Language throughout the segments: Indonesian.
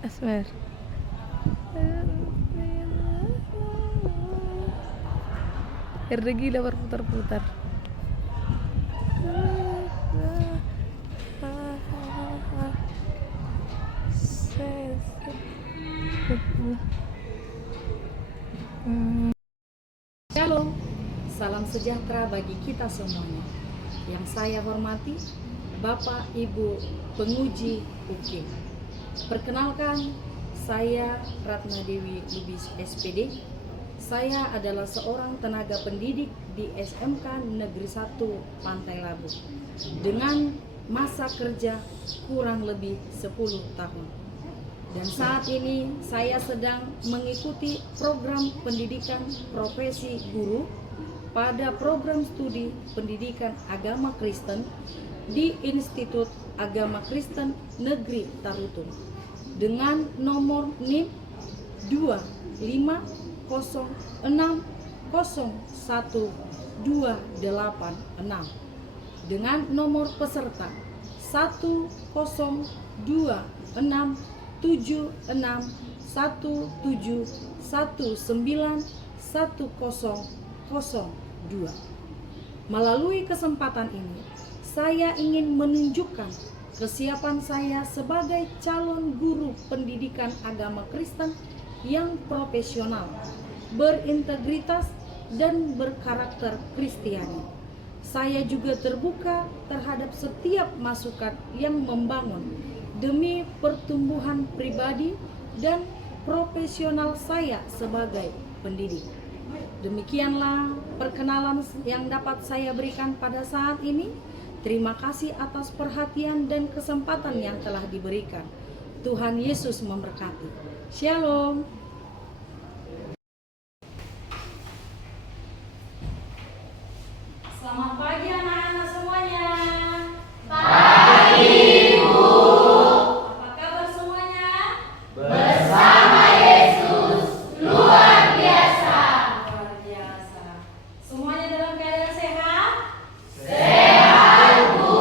Asmer. Herda gila berputar-putar. Shalom, salam sejahtera bagi kita semuanya. Yang saya hormati, Bapak Ibu Penguji UKIM. Perkenalkan, saya Ratna Dewi Lubis SPD. Saya adalah seorang tenaga pendidik di SMK Negeri 1 Pantai Labu dengan masa kerja kurang lebih 10 tahun. Dan saat ini saya sedang mengikuti program pendidikan profesi guru pada program studi pendidikan agama Kristen di Institut Agama Kristen Negeri Tarutun dengan nomor NIM 250601286 dengan nomor peserta 1026761919002. Melalui kesempatan ini, saya ingin menunjukkan kesiapan saya sebagai calon guru pendidikan agama Kristen yang profesional, berintegritas, dan berkarakter Kristiani. Saya juga terbuka terhadap setiap masukan yang membangun demi pertumbuhan pribadi dan profesional saya sebagai pendidik. Demikianlah perkenalan yang dapat saya berikan pada saat ini. Terima kasih atas perhatian dan kesempatan yang telah diberikan. Tuhan Yesus memberkati. Shalom. Selamat pagi anak-anak semuanya. Pagi, Bu. Apa kabar semuanya? Bersama Yesus luar biasa. Luar biasa. Semuanya dalam keadaan sehat? Sehat, Bu.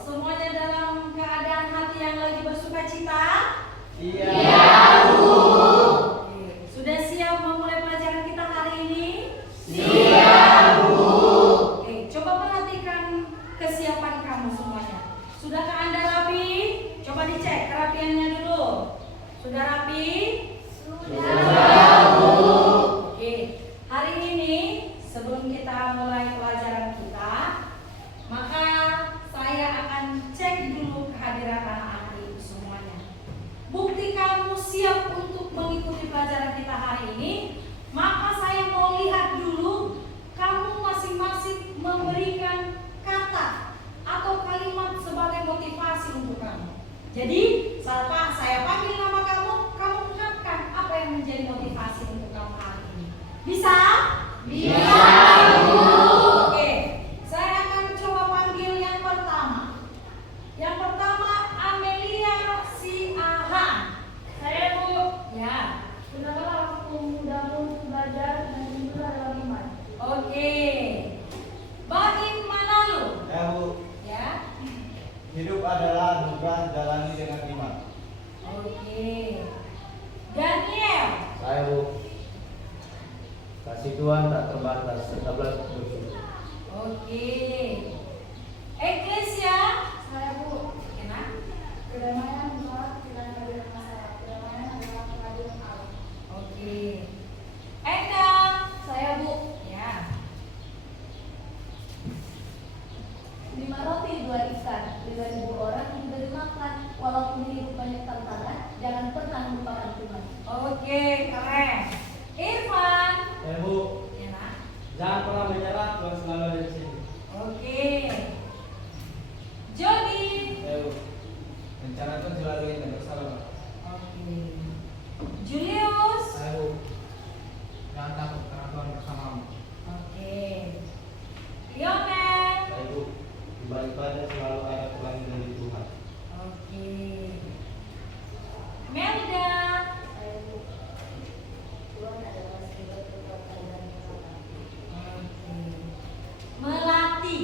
Semuanya dalam keadaan hati yang lagi bersuka cita? Iya, Bu. kesiapan kamu semuanya. Sudahkah Anda rapi? Coba dicek kerapiannya dulu. Sudah rapi? Sudah, Bu. Oke, hari ini sebelum kita mulai pelajaran kita, maka saya akan cek dulu kehadiran anak-anak ibu semuanya. Bukti kamu siap untuk mengikuti pelajaran kita hari ini, maka saya mau lihat dulu kamu masing-masing memberikan kata atau kalimat sebagai motivasi untuk kamu. Jadi saya panggil nama kamu, kamu ucapkan apa yang menjadi motivasi untuk kamu hari ini. Bisa? Bisa, Bu. Oke, saya akan coba panggil yang pertama. Yang pertama Amelia Siahan. Saya, Bu. Ya. Benar-benar aku mudah untuk belajar dan juga dalam iman. Oke. Baim Manalu. Ya, Bu. Ya. Hidup adalah anugerah, jalani dengan iman. Oke. Daniel. Saya, Bu. Kasih Tuhan tak terbatas, tetaplah bersyukur. Oke. Eklesia. Saya, Bu. Enak. Kedamaian bukan tidak ada masalah. Kedamaian adalah pengadilan Allah. Oke. Endang. Saya, Bu. Ya. 5 roti 2 ikan, 3.000 orang diberi makan. Walaupun hidup banyak tantangan, jangan pernah lupakan Tuhan. Oke, keren. Irfan. Ya, Bu. Enak. Jangan pernah menyerah, Tuhan selalu ada di sini. Oke. Jody. Ya, Bu. Rencana Tuhan selalu indah bersama. Oke. Julius. Saya, Bu. Jangan takut karena Tuhan bersamamu. Oke. Lionel. Saya, Bu. Di balik badai selalu ada pelangi dari Tuhan. Oke. Melda. Saya, Bu. Tuhan adalah sumber kekuatan dan kekuatan. Oke. Melati.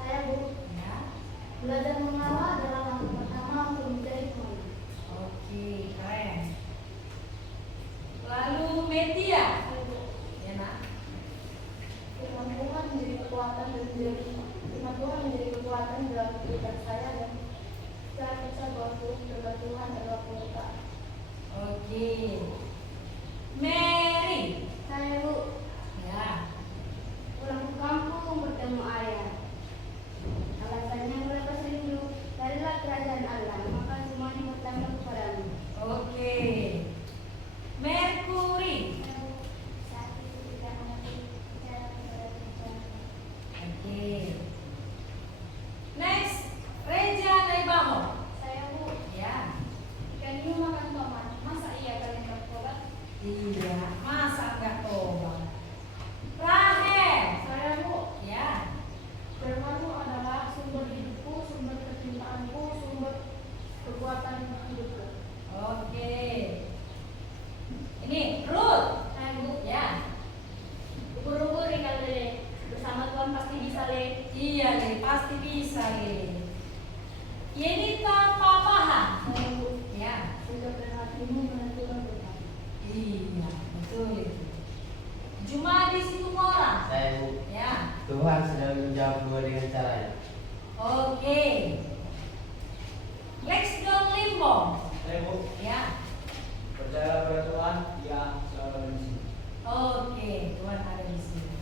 Saya, Bu. Ya. Belajar mengalah adalah langkah pertama untuk menjadi pemimpin. Oke, keren. Lalu Metia. Saya, Bu. Ya, nak. Firman Tuhan menjadi kekuatan dan menjadi firman Tuhan menjadi kekuatan dalam kehidupan saya dan saya percaya bahwa firman Tuhan adalah penyertaan. Oke. Mary. Saya, Bu. Ya. Pulang ke kampung bertemu ayah. Alasannya mereka rindu. Darilah kerajaan Allah, maka semuanya bertambah kepadamu. Oke. Mercury. Saat itu tidak mengerti cara berbicara. Oke. Next, Reja Naibaho. Saya, Bu. Ya. Ikan hiu makan tomat. Masa iya kalian bertobat? Iya. Masa enggak tobat? Rahel. Saya, Bu. Ya. Firman-Mu adalah sumber hidupku, sumber kecintaanku, sumber kekuatan hidupku. Oke. Ini Ruth. Saya, Bu. Ya. Ubur-ubur ikan lele. Bersama Tuhan pasti bisa, Le. Iya, Le. Pasti bisa, Le. Yenita Papahan. Saya, Bu. Ya. Sikap dan hatimu menentukan Tuhan. Iya, betul itu. Jumadi Situmorang. Saya, Bu. Ya. Tuhan sedang menjawab dua dengan caranya. Oke. Lexdon Limbong. Saya, Bu. Ya. Percayalah pada Tuhan, Dia selalu ada di sini. Oke, Tuhan ada di sini.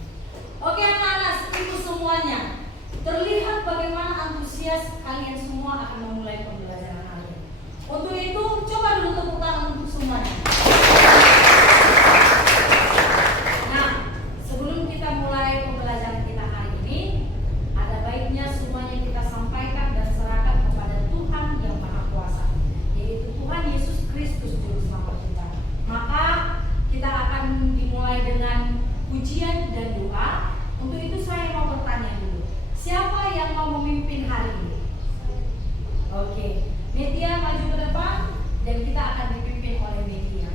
Oke, anak-anak, ibu semuanya. Terlihat bagaimana antusias kalian semua akan memulai pembelajaran hari ini. Untuk itu, coba dulu tepuk tangan untuk semuanya. Nah, sebelum kita mulai pembelajaran kita hari ini, ada baiknya semuanya kita sampaikan dan serahkan kepada Tuhan yang Maha Kuasa, yaitu Tuhan Yesus Kristus Juru Selamat kita. Maka kita akan dimulai dengan pujian dan doa. Untuk itu saya mau bertanya dulu, siapa yang mau memimpin hari ini? Oke, Media maju ke depan dan kita akan dipimpin oleh Media.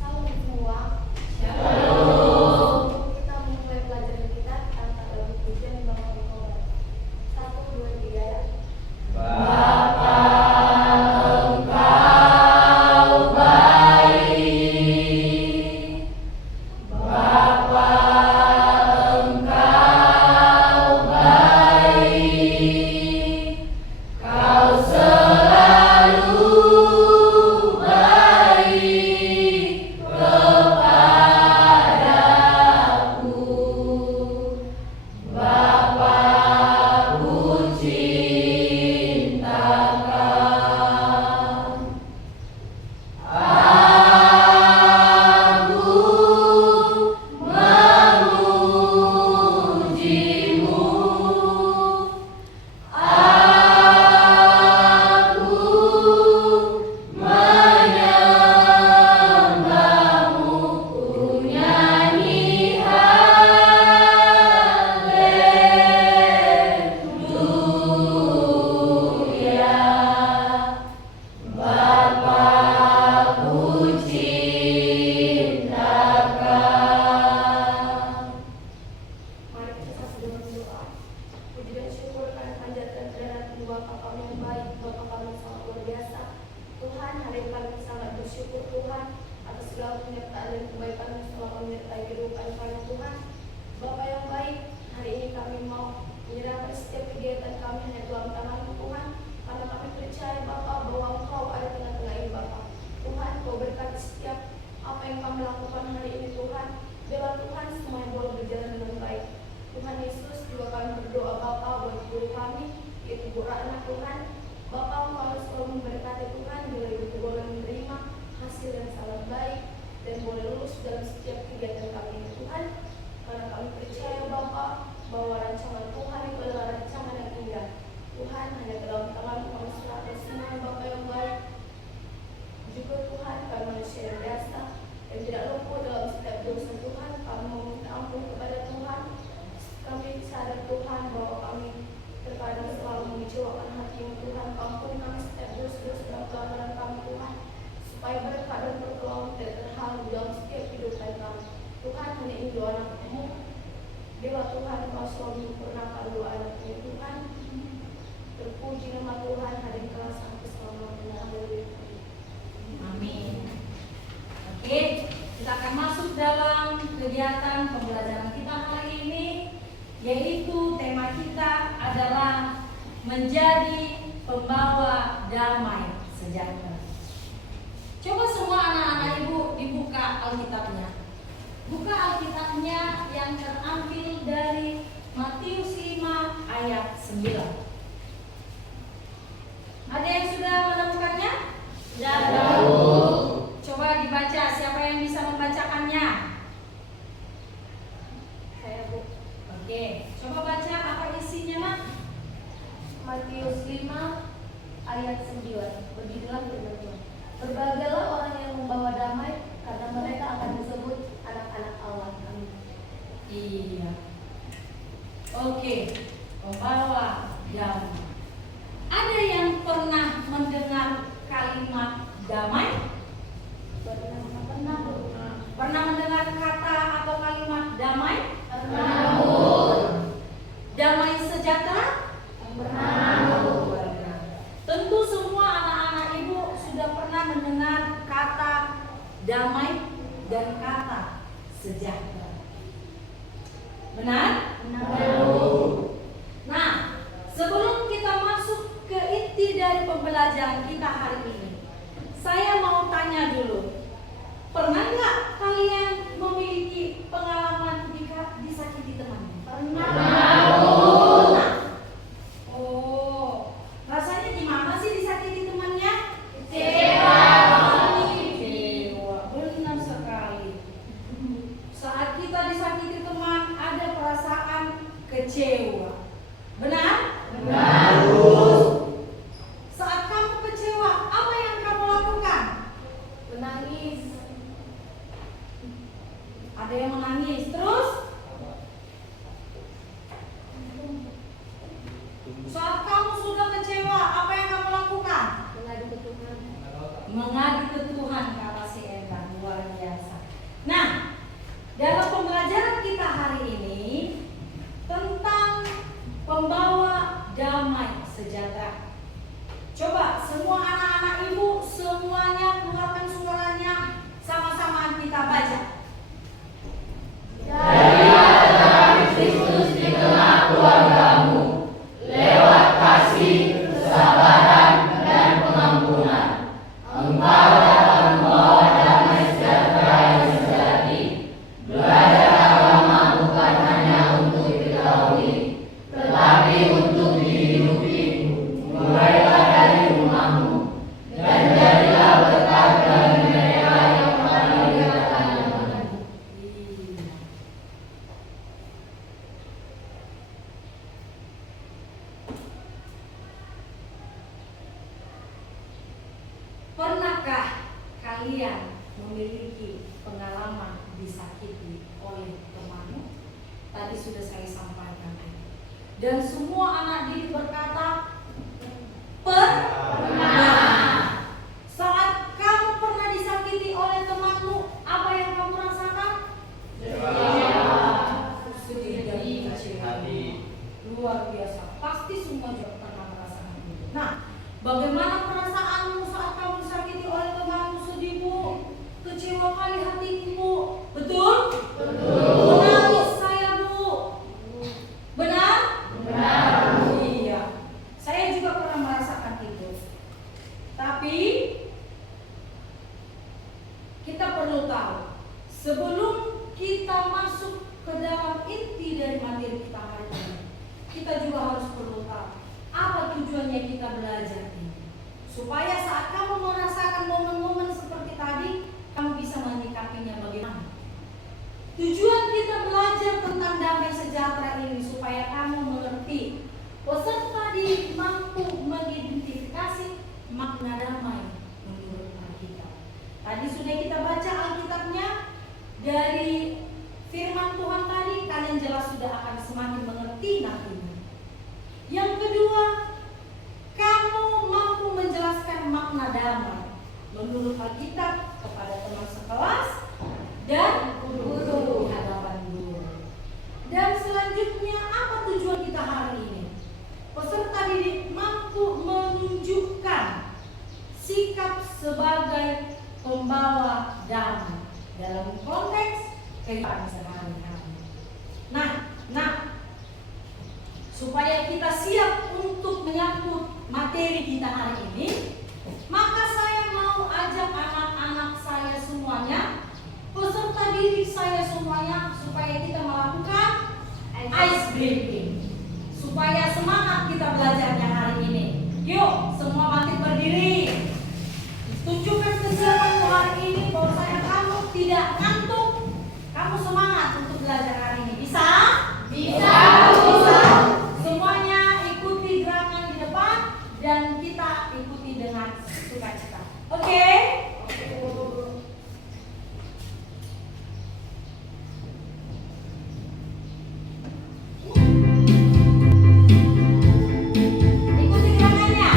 Salam semua. Shalom. Kita memulai pelajaran kita tanpa dalam pujian yang bakal dikobar. 1, 2, 3 ya. Bapa Engkau baik, Bapa dua anakmu. Dewa Tuhan, Engkau selalu menyempurnakan dua anakmu Tuhan. Terpuji nama Tuhan, hari ini kelas sampai selama-lamanya. Amin. Oke, kita akan masuk dalam kegiatan pembelajaran kita hari ini, yaitu tema kita adalah menjadi pembawa damai sejahtera. Coba semua anak-anak ibu dibuka Alkitabnya. Buka Alkitabnya yang terambil dari Matius 5 ayat 9. Ada yang sudah menemukannya? Sudah. Coba dibaca, siapa yang bisa membacakannya? Saya Bu. Oke, coba baca apa isinya, Mak? Matius 5 ayat 9. Beginilah firman Tuhan. Berbahagialah orang yang membawa damai, karena mereka akan disebut anak-anak Allah. Amin. Iya. Oke, pembawa damai. Ada yang pernah mendengar kalimat damai? Pernah mendengar kata atau kalimat damai? Damai sejahtera? Tentu semua anak-anak ibu sudah pernah mendengar kata damai dan kata sejahtera. Benar? Nah, sebelum kita masuk ke inti dari pembelajaran kita hari ini, saya mau tanya dulu. Pernah nggak kalian memiliki pengalaman disakiti temannya? Pernah. Oh, rasanya gimana sih disakiti temannya? Kecewa. Benar sekali. Saat kita disakiti teman, ada perasaan kecewa. Benar? Terus, saat kamu kecewa, apa yang kamu lakukan? Menangis. Ada yang menangis. Terus, saat kamu sudah kecewa, apa yang kamu lakukan? Mengadu ke Tuhan. Mengadu ke Tuhan, kata si Endang, luar biasa. Nah, dalam pembelajaran kita hari ini tentang pembawa damai sejahtera. Coba semua anak-anak ibu semuanya keluarkan suaranya, sama-sama kita baca. Kristus di tengah keluargamu, lewat kasih, kesabaran, dan pengampunan, engkau dapat membawa damai sejahtera yang sejati. Belajar agama bukan hanya untuk diketahui, tetapi untuk dihidupi. Mulailah dari rumahmu, dan jadilah berkat bagi mereka yang paling dekat denganmu. Pernahkah kalian memiliki pengalaman disakiti oleh temanmu? Tadi sudah saya sampaikan. Dan semua anak didik berkata, pernah. Saat kamu pernah disakiti oleh temanmu, apa yang kamu rasakan? Sedih dan kecewa. Luar biasa. Pasti semua juga pernah merasakan itu. Nah, bagaimana perasaanmu saat kamu disakiti oleh temanmu? Sedih, Bu. Kecewa kali hatimu. Betul? Menangis saya, Bu. Benar? Iya. Saya juga pernah merasakan itu. Tapi kita perlu tahu, sebelum kita masuk ke dalam inti dari materi kita hari ini, kita juga harus perlu tahu apa tujuannya kita belajar ini. Supaya saat kamu merasakan momen-momen seperti tadi, kamu bisa menyikapinya bagaimana. Tujuan kita belajar tentang damai sejahtera ini supaya kamu mengerti peserta didik mampu mengidentifikasi makna damai menurut Alkitab. Tadi sudah kita baca Alkitabnya, dari firman Tuhan tadi kalian jelas sudah akan semakin mengerti nantinya. Yang kedua, kamu mampu menjelaskan makna damai menurut Alkitab kepada teman sekelas dan guru di hadapan kehidupan sehari-hari. Nah, supaya kita siap untuk menyambut materi kita hari ini, maka saya mau ajak anak-anak saya semuanya, peserta didik saya semuanya, supaya kita melakukan ice breaking, supaya semangat kita belajarnya hari ini. Yuk, semua bangkit berdiri. Tunjukkan kesiapanmu hari ini bahwa kamu tidak ngantuk, kamu semangat untuk belajar hari ini. Bisa? Bisa. Semuanya ikuti gerakan di depan dan kita ikuti dengan sukacita. Oke? Ikuti gerakannya.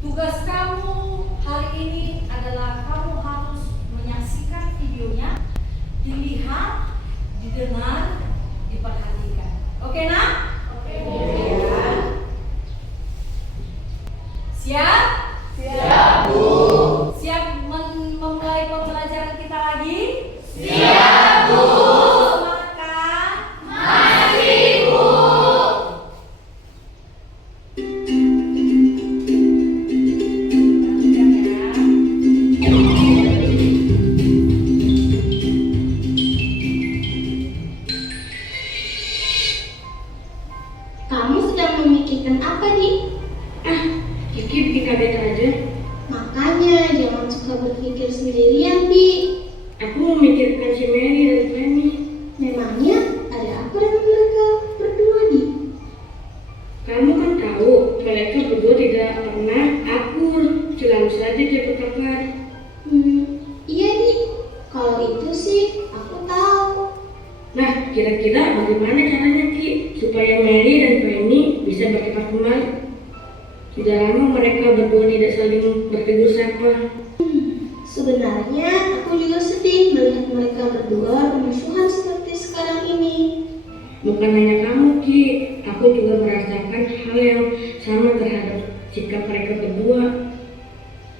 Tugas kamu hari ini adalah kamu harus menyaksikan videonya, dilihat, didengar, diperhatikan. Oke, nak? Oke. Ya. Siap? Siap, Bu. Siap memulai pembelajaran kita lagi? Siap, Bu. Semangat kan? Masih, Bu. Kamu sedang memikirkan apa, Di? Kiki bikin kaget aja. Makanya jangan suka berpikir sendirian, Di. Aku memikirkan si Mary dan Fanny. Memangnya ada apa dengan mereka berdua, Di? Kamu kan tahu, mereka berdua tidak pernah akur, selalu saja dia bertengkar. Iya, Di. Kalau itu sih aku tahu. Nah, kira-kira bagaimana caranya Ki supaya Mary dan Fanny bisa bertepat kembali? Sudah lama mereka berdua tidak saling bertegur sapa. Sebenarnya aku juga sedih melihat mereka berdua bermusuhan seperti sekarang ini. Bukan hanya kamu Ki, aku juga merasakan hal yang sama terhadap sikap mereka berdua.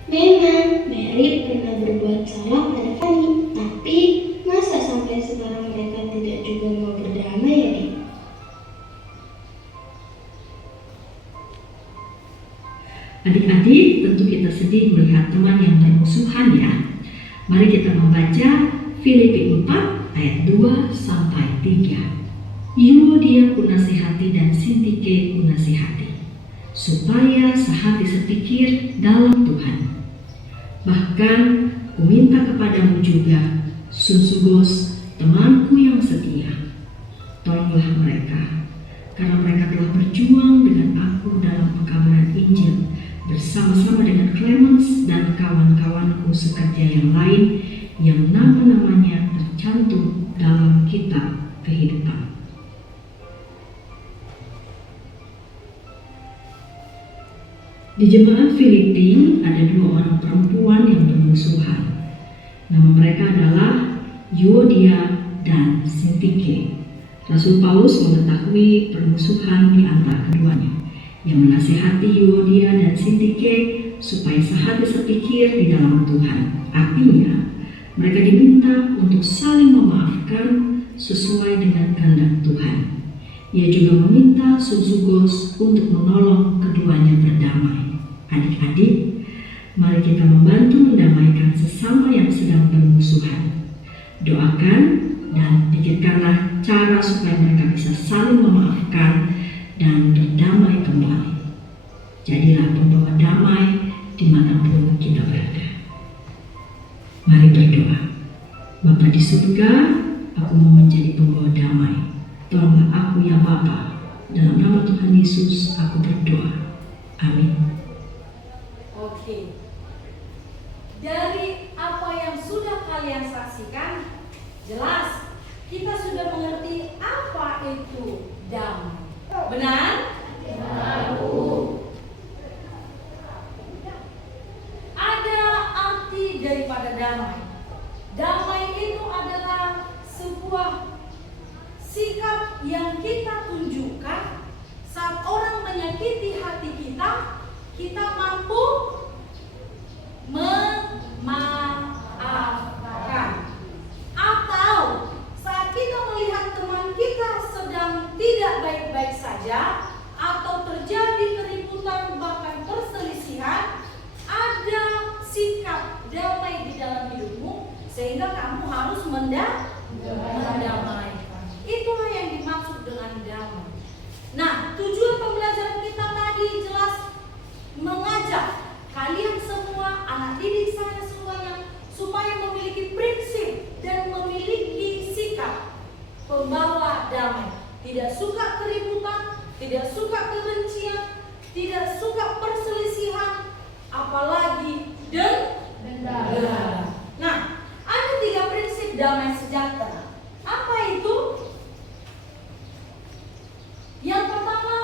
Memang Mary pernah berbuat salah pada Fanny, tapi masa sampai sekarang mereka tidak juga mau berdamai, ya, Di? Adik-adik, tentu kita sedih melihat teman yang bermusuhan ya. Mari kita membaca Filipi 4 ayat 2 sampai 3. Euodia kunasihati dan Sintike kunasihati, supaya sehati sepikir dalam Tuhan. Bahkan kuminta kepadamu juga, Sunsugos, temanku yang setia, tolonglah mereka, karena mereka telah berjuang dengan aku dalam pengkabaran Injil bersama-sama dengan Clemens dan kawan-kawanku sekerja yang lain yang nama-namanya tercantum dalam kitab kehidupan. Di jemaat Filipi ada 2 orang perempuan yang bermusuhan. Nama mereka adalah Euodia dan Sintike. Rasul Paulus mengetahui permusuhan di antara keduanya, yang menasihati Euodia dan Sintike supaya sehati sepikir di dalam Tuhan. Artinya, mereka diminta untuk saling memaafkan sesuai dengan kehendak Tuhan. Ia juga meminta Sunsugos untuk menolong keduanya berdamai. Adik-adik, mari kita membantu mendamaikan sesama yang sedang bermusuhan. Doakan dan pikirkanlah cara supaya mereka bisa saling memaafkan dan berdamai kembali. Jadilah pembawa damai dimanapun kita berada. Mari berdoa. Bapa di surga, aku mau menjadi pembawa damai. Tolonglah aku ya Bapa. Dalam nama Tuhan Yesus aku berdoa. Amin. Oke. Dari apa yang sudah kalian saksikan, jelas kita sudah mengerti apa itu damai. Benar? Benar, Bu. Ada arti daripada damai. Damai itu adalah sebuah sikap yang kita tunjukkan saat orang menyakiti hati kita, kita mampu memaafkan. Atau saat kita melihat teman kita sedang tidak baik-baik saja, atau terjadi keributan bahkan perselisihan, ada sikap damai di dalam hidupmu sehingga kamu harus mendamaikan. Itulah yang dimaksud dengan damai. Nah, tujuan pembelajaran kita tadi jelas mengajak kalian semua, anak didik saya semuanya, supaya memiliki prinsip dan memiliki sikap pembawa damai. Tidak suka keributan, tidak suka kebencian, tidak suka perselisihan, apalagi dendam. Nah, ada 3 prinsip damai sejahtera. Apa itu? Yang pertama,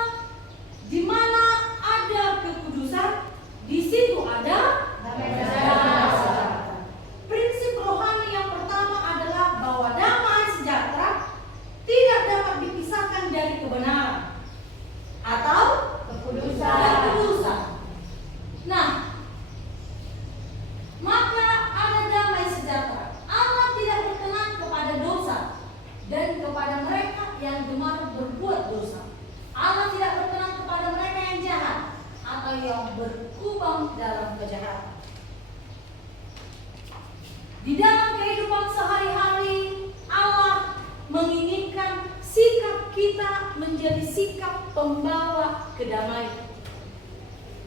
di mana ada kekudusan, di situ ada damai sejahtera. Prinsip rohani yang pertama adalah bahwa damai sejahtera tidak dapat dipisahkan dari kebenaran atau kekudusan. Nah, maka ada damai sejahtera. Allah tidak berkenan kepada dosa dan kepada mereka yang gemar berbuat dosa. Allah tidak berkenan kepada mereka yang jahat atau yang berkubang dalam kejahatan. Di dalam kehidupan sehari-hari, Allah menginginkan sikap kita menjadi sikap pembawa kedamaian.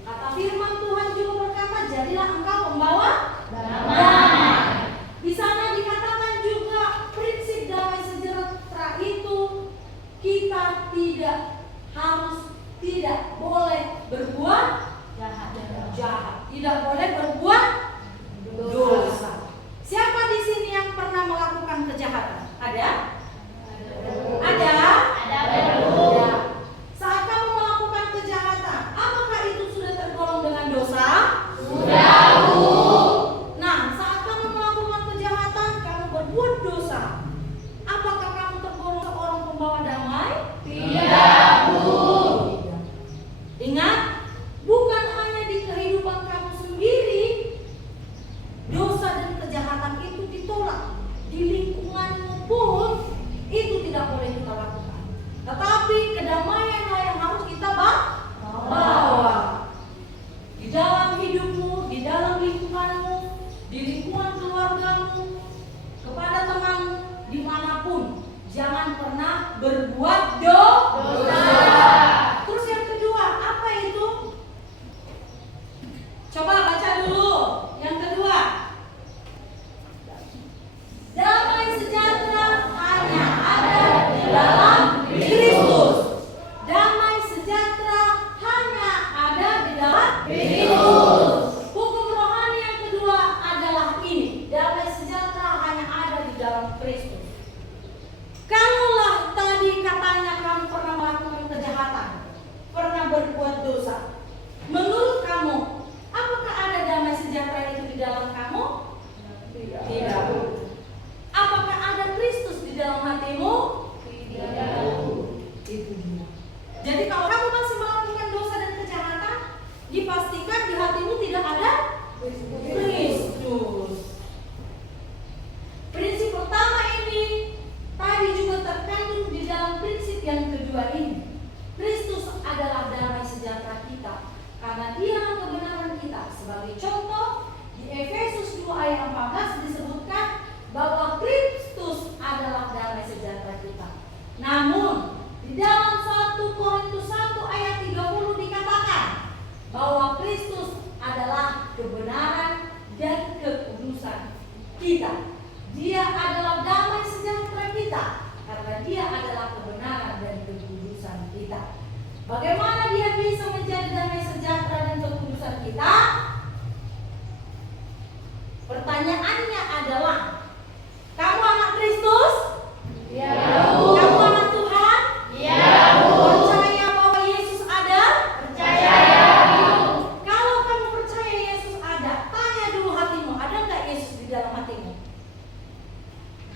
Kata firman Tuhan juga berkata, jadilah engkau pembawa damai. Di sana dikatakan juga prinsip damai sejahtera itu kita tidak boleh berbuat jahat, tidak boleh berbuat dosa. Siapa di sini yang pernah melakukan kejahatan? Ada? Ada. Ya. Saat kamu melakukan kejahatan, apakah itu sudah tergolong dengan dosa? Sudah. berbuat dosa. Terus yang kedua, apa itu? Coba baca dulu. Yang kedua, damai sejahtera hanya ada di dalam Kristus. Damai sejahtera hanya ada di dalam Kristus. Hukum rohani yang kedua adalah ini. Damai sejahtera hanya ada di dalam Kristus. Kalaulah tadi katanya kamu pernah melakukan kejahatan, pernah berbuat dosa, menurut kamu, apakah ada damai sejahtera itu di dalam kamu? Tidak. Apakah ada Kristus di dalam hatimu? Tidak. Itu dia. Jadi kalau kamu masih melakukan dosa dan kejahatan, dipastikan di hatimu tidak ada Kristus. Prinsip pertama ini tadi juga terkandung di dalam prinsip yang kedua ini. Kristus adalah damai sejahtera kita karena Dialah kebenaran kita. Sebagai contoh, di Efesus 2 ayat 14 disebutkan bahwa Kristus adalah damai sejahtera kita. Namun, di dalam 1 Korintus 1 ayat 30 dikatakan bahwa Kristus adalah kebenaran dan kekudusan kita. Dia adalah damai sejahtera kita karena Dia adalah kebenaran dan kekudusan kita. Bagaimana Dia bisa menjadi damai sejahtera dan kekudusan kita? Pertanyaannya adalah, kamu anak Kristus? Ya. Kamu anak Tuhan? Ya. Percaya bahwa Yesus ada? Percaya. Kalau kamu percaya Yesus ada, tanya dulu hatimu, ada nggak Yesus di dalam hatimu?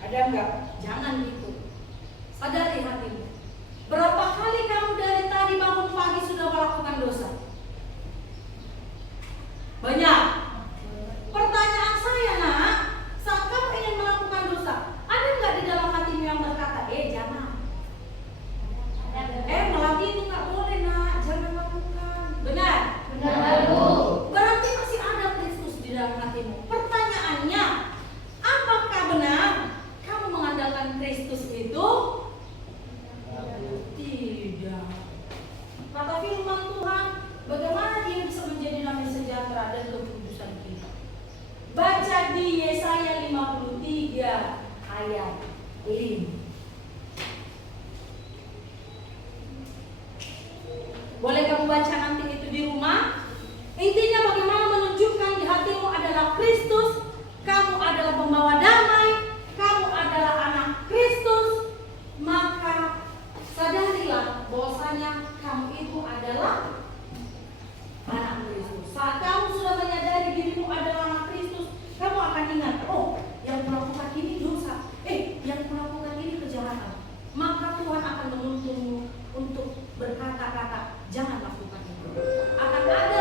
Ada nggak? Jangan gitu. Sadari hatimu. Berapa kali kamu dari tadi bangun pagi sudah melakukan dosa? Banyak. Pertanyaan saya, nak, saat kamu ingin melakukan dosa, ada nggak di dalam hatimu yang berkata, jangan. Melaki itu nggak boleh, nak, jangan lakukan. Benar? Benar, Bu. Berarti masih ada Kristus di dalam hatimu. Pertanyaannya, apakah benar kamu mengandalkan Kristus itu? Tidak. Kata firman Tuhan, bagaimana Dia bisa menjadi damai sejahtera dan kekudusan kita? Baca di Yesaya 53 ayat 5. Boleh kamu baca nanti itu di rumah. Intinya bagaimana menunjukkan di hatimu adalah Kristus, kamu adalah pembawa damai, kamu adalah anak Kristus, maka sadarilah bahwasanya kamu itu adalah anak Kristus. Saat kamu sudah menyadari dirimu adalah anak Kristus, kamu akan ingat, yang melakukan ini dosa, yang melakukan ini kejahatan. Maka Tuhan akan menuntunmu untuk berkata-kata, jangan lakukan itu. Akan ada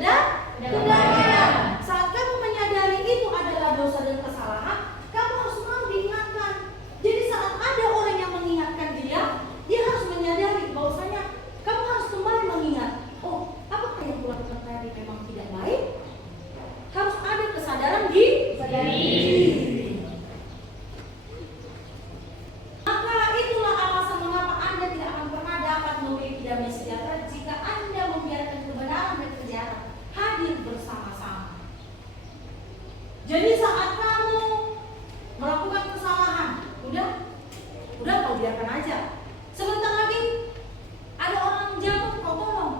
kedamaian. Saat kamu menyadari itu adalah dosa dan kesalahan, kamu harus mau diingatkan. Jadi saat ada orang yang mengingatkan dia harus menyadari bahwasanya kamu harus kembali mengingat, oh, apakah yang kulakukan tadi memang tidak baik? Harus ada kesadaran diri. Maka itulah alasan mengapa Anda tidak akan pernah dapat memiliki damai sejahtera jika Anda membiarkan kebenaran dan kejahatan hadir bersama-sama. Jadi saat kamu melakukan kesalahan, udah kau biarkan aja. Sebentar lagi ada orang jatuh, kau tolong.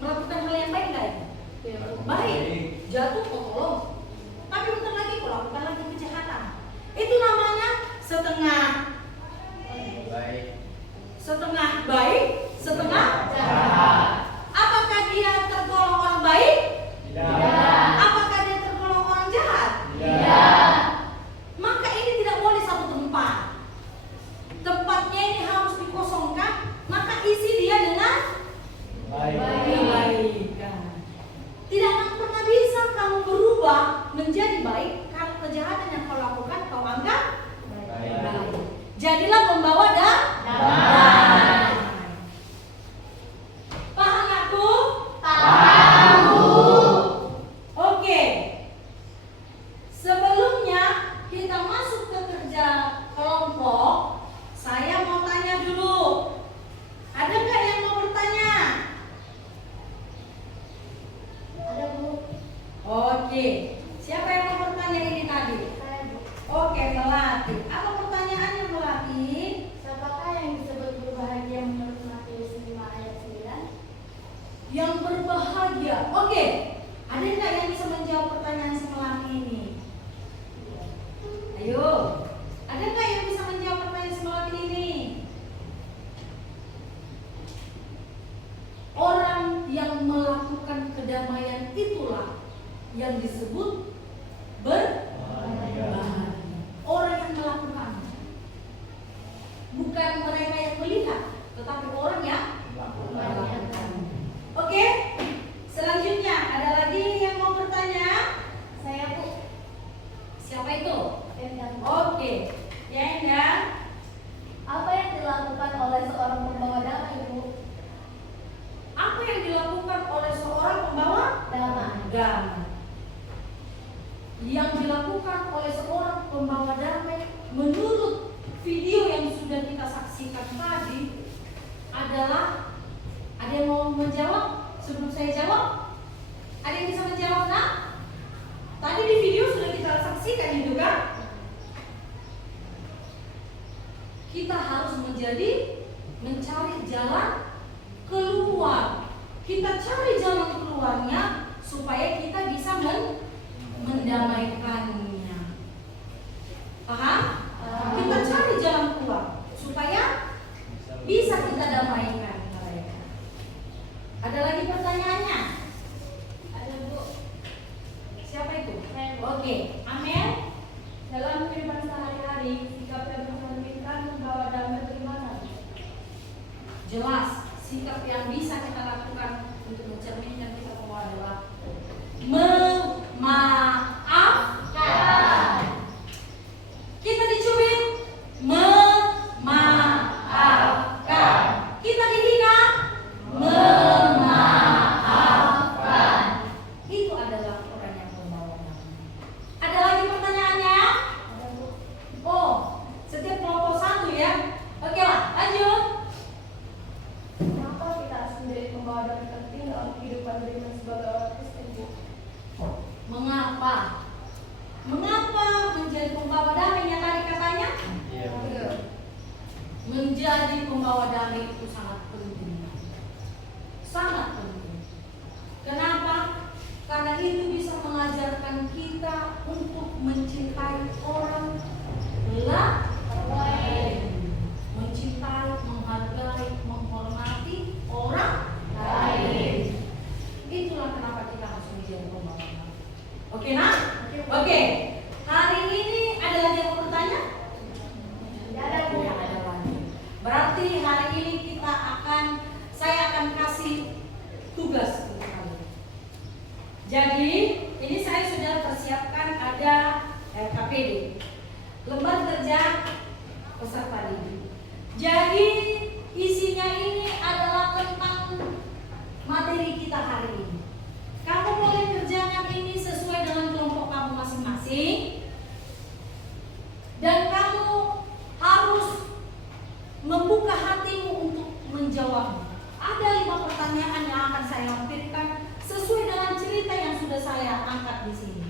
Melakukan hal yang baik nggak ya? Baik, jatuh kau tolong. Tapi bentar lagi kau lakukan lagi kejahatan. Itu namanya setengah baik, setengah jahat. Apakah dia tergolong orang baik? Tidak. Apakah dia tergolong orang jahat? Tidak. Maka ini tidak boleh satu tempat. Tempatnya ini harus dikosongkan. Maka isi dia dengan kebaikan. Tidak akan pernah bisa kamu berubah menjadi baik kalau kejahatan yang kau lakukan kau anggap baik. Jadilah pembawa damai. Paham nggak, Bu? Paham, Bu. Oke. Sebelumnya kita masuk ke kerja kelompok, saya mau tanya dulu. Ada nggak yang mau bertanya? Ada, Bu. Oke. Siapa yang mau bertanya ini tadi? Saya, Bu. Oke, Melati. Apa pertanyaannya, Melati? Siapakah yang disebut berbahagia menurut Matius 5 ayat 9? Yang berbahagia. Oke. Ada nggak yang bisa menjawab pertanyaan si Melati ini? Ayo. Ada nggak yang bisa menjawab pertanyaan si Melati ini? Orang yang melakukan kedamaian itulah yang disebut berbahagia. Orang yang melakukan, bukan mereka yang melihat, tetapi orang yang melakukan. Oke, selanjutnya ada lagi yang mau bertanya? Saya, Bu. Siapa itu? Endang. Oke, ya Endang. Apa yang dilakukan oleh seorang pembawa damai, Bu? Apa yang dilakukan oleh seorang pembawa damai? Yang dilakukan oleh seorang pembawa damai menurut video yang sudah kita saksikan tadi adalah, ada yang mau menjawab sebelum saya jawab? Ada yang bisa menjawab, nak? Tadi di video sudah kita saksikan itu kan? Kita harus mencari jalan keluar. Kita cari jalan keluarnya supaya kita bisa mendamaikannya. Paham? Kita cari jalan keluar supaya bisa kita damaikan mereka. Ada lagi pertanyaannya? Ada, Bu. Siapa itu? Saya, Bu. Oke, Amel. Dalam kehidupan sehari-hari, sikap yang mencerminkan membawa damai bagaimana? Jelas, sikap yang bisa kita lakukan untuk mencerminkan kita semua adalah memaafkan. Kita dicubit, memaafkan. Kita dihina, memaafkan. Itu adalah orang yang membawa damai. Ada lagi pertanyaannya? Oh, setiap kelompok satu ya. Oke lah, lanjut. Kenapa kita harus menjadi pembawa damai penting dalam kehidupan beriman sebagai orang Kristen, Bu? Mengapa? Mengapa menjadi pembawa damainya tadi katanya? Menjadi pembawa damai itu sangat penting. Sangat penting. Kenapa? Karena itu bisa mengajarkan kita untuk mencintai orang lain. Mencintai, menghargai, menghormati orang lain. Itulah kenapa kita harus menjadi pembawa damai. Oke, nak? Oke. Hari ini ada lagi yang mau bertanya? Tidak ada, Bu. Tidak ada lagi. Berarti hari ini saya akan kasih tugas Jadi ini saya sudah persiapkan ada LKPD, lembar kerja peserta didik. Jadi isinya ini adalah tentang materi kita hari ini. Kamu boleh kerjakan ini sesuai dengan kelompok kamu masing-masing, dan kamu harus membuka hatimu untuk menjawab. Ada 5 pertanyaan yang akan saya lampirkan sesuai dengan cerita yang sudah saya angkat di sini.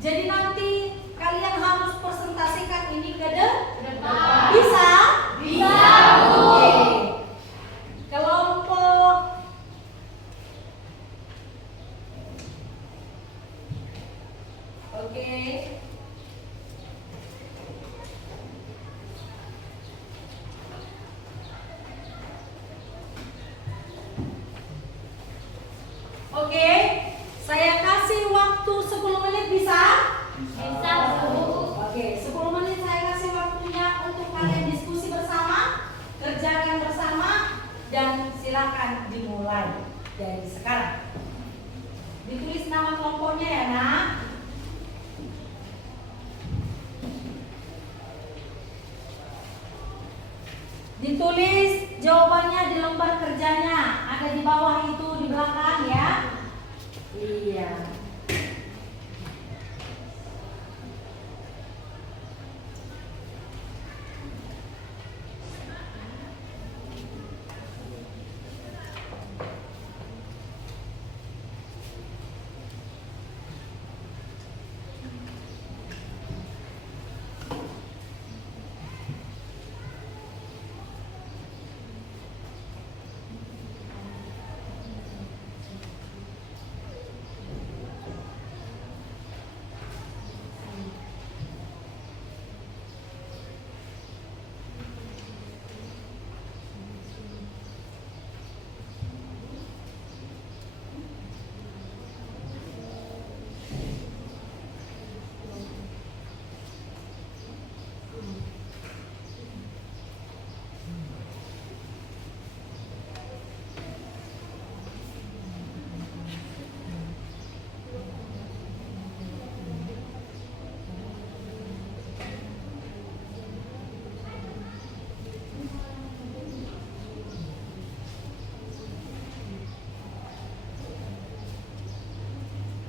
Jadi nanti kalian harus presentasikan ini ke depan. Bisa? Bisa, Bu. Oke. Kelompok Oke. Oke, saya kasih waktu 10 menit bisa? Bisa, Bu. Oke, 10 menit saya kasih waktunya untuk kalian diskusi bersama, kerjakan bersama, dan silakan dimulai dari sekarang. Ditulis nama kelompoknya ya, Nak. Ditulis jawabannya di lembar kerjanya, ada di bawah itu di belakang ya. Iya.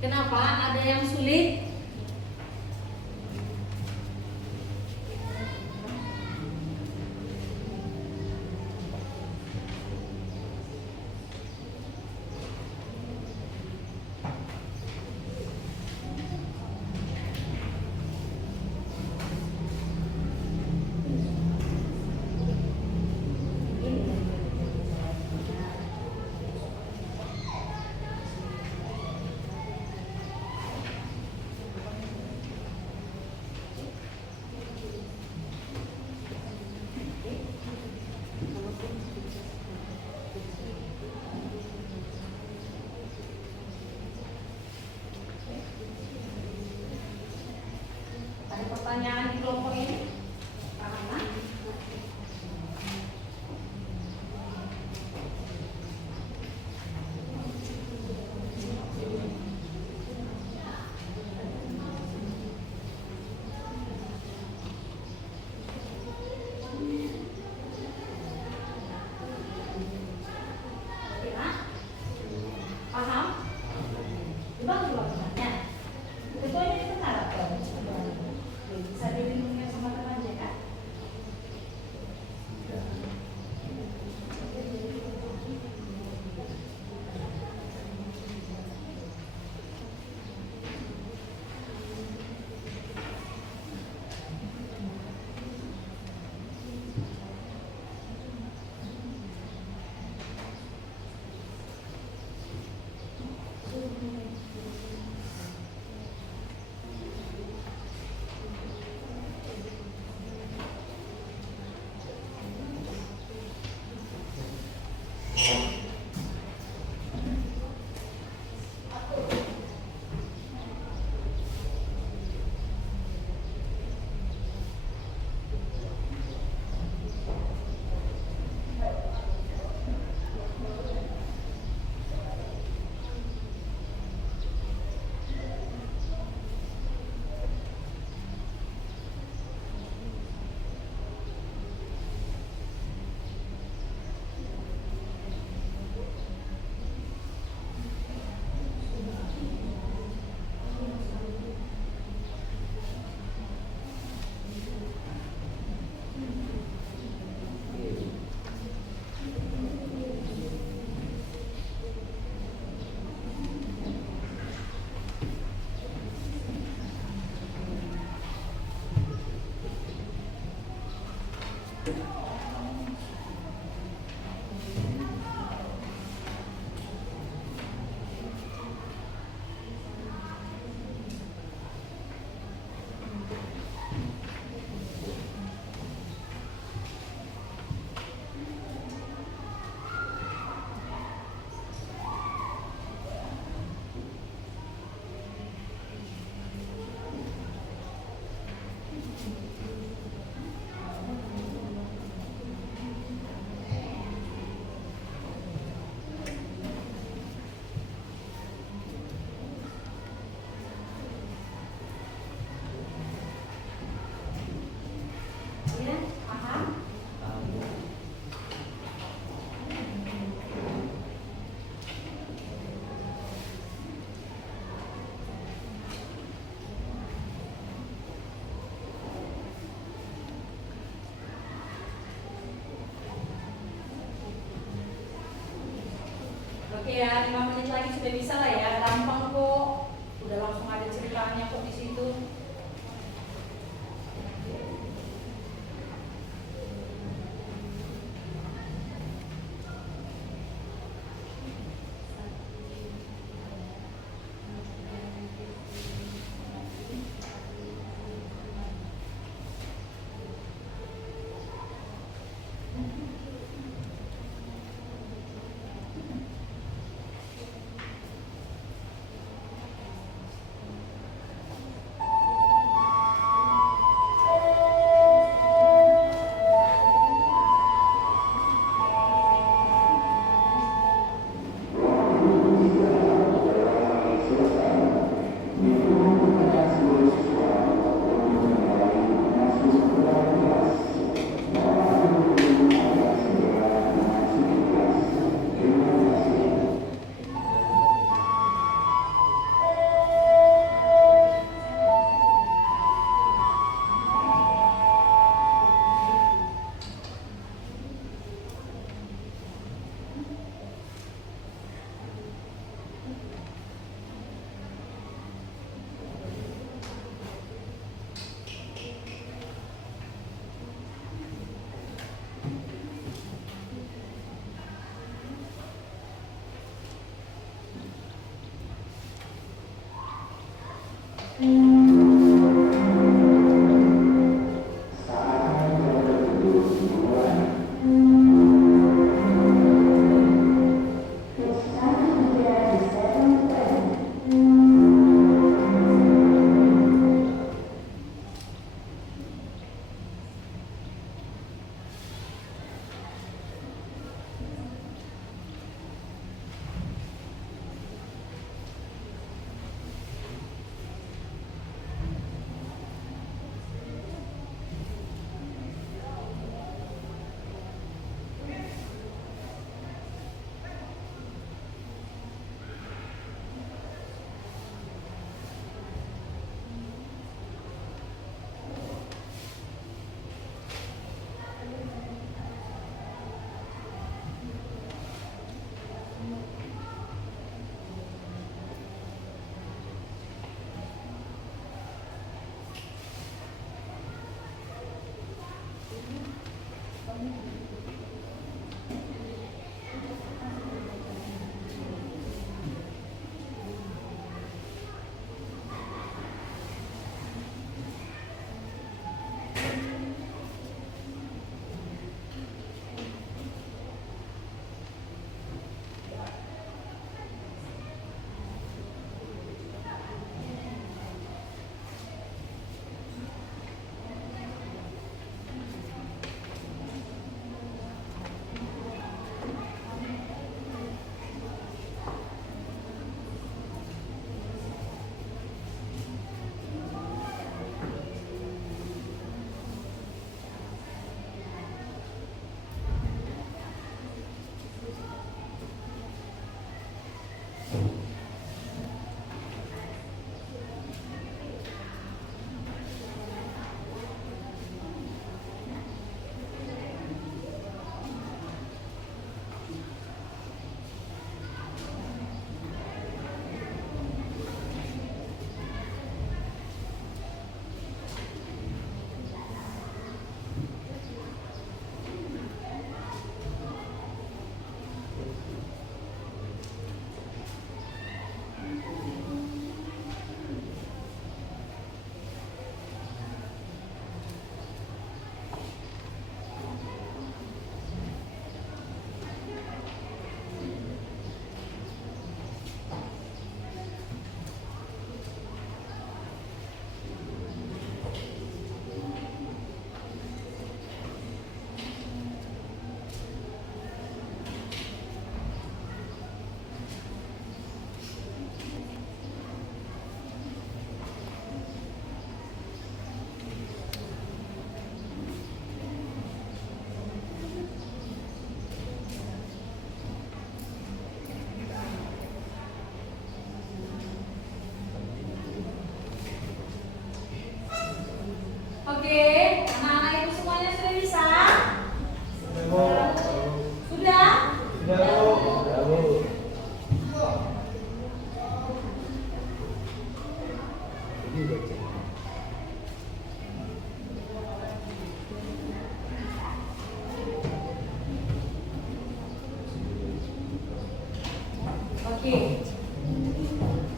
Kenapa? Ada yang sulit? ya, 5 menit lagi sudah bisa lah ya, gampang kok. Udah langsung ada ceritanya kok di situ.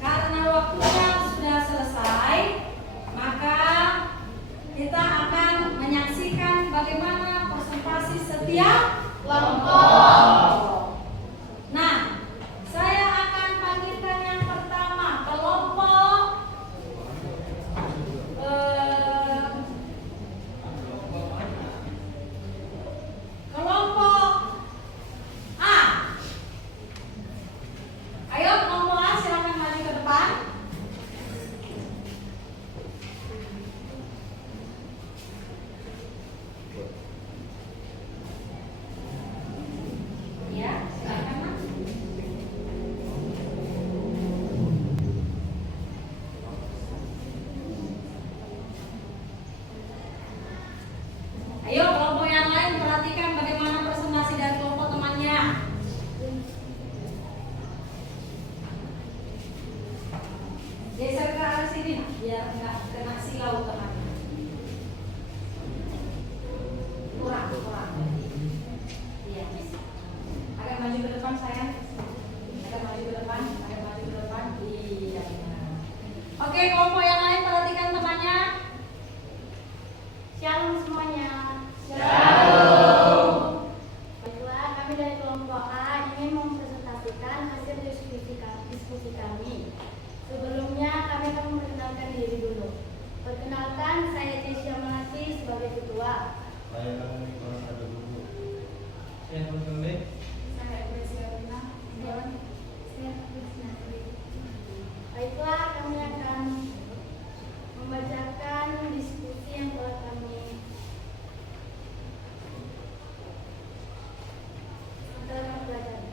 Karena waktunya sudah selesai, maka kita akan menyaksikan bagaimana presentasi setiap kelompok. Nah, saya akan panggilkan yang pertama kelompok A. Ayo kelompok A, silakan maju ke depan. Ya, silakan Mas. Ayo kelompok yang lain perhatikan bagaimana presentasi dari kelompok temannya. Geser ke arah sini biar nggak kena silau temannya. Kurang. Iya. Agak maju ke depan sayang. Agak maju ke depan. Iya. Benar. Oke, kelompok yang lain perhatikan temannya. Shalom semuanya. Baiklah, kami dari kelompok A ingin mempresentasikan hasil diskusi kami. Sebelumnya kami akan memperkenalkan diri dulu. Perkenalkan, saya Tisha Melati sebagai ketua. Saya kamu kelas 1 dulu. Saya Bunda. Saya Bersiarina. Baiklah, kami akan membacakan diskusi yang telah kami pelajari.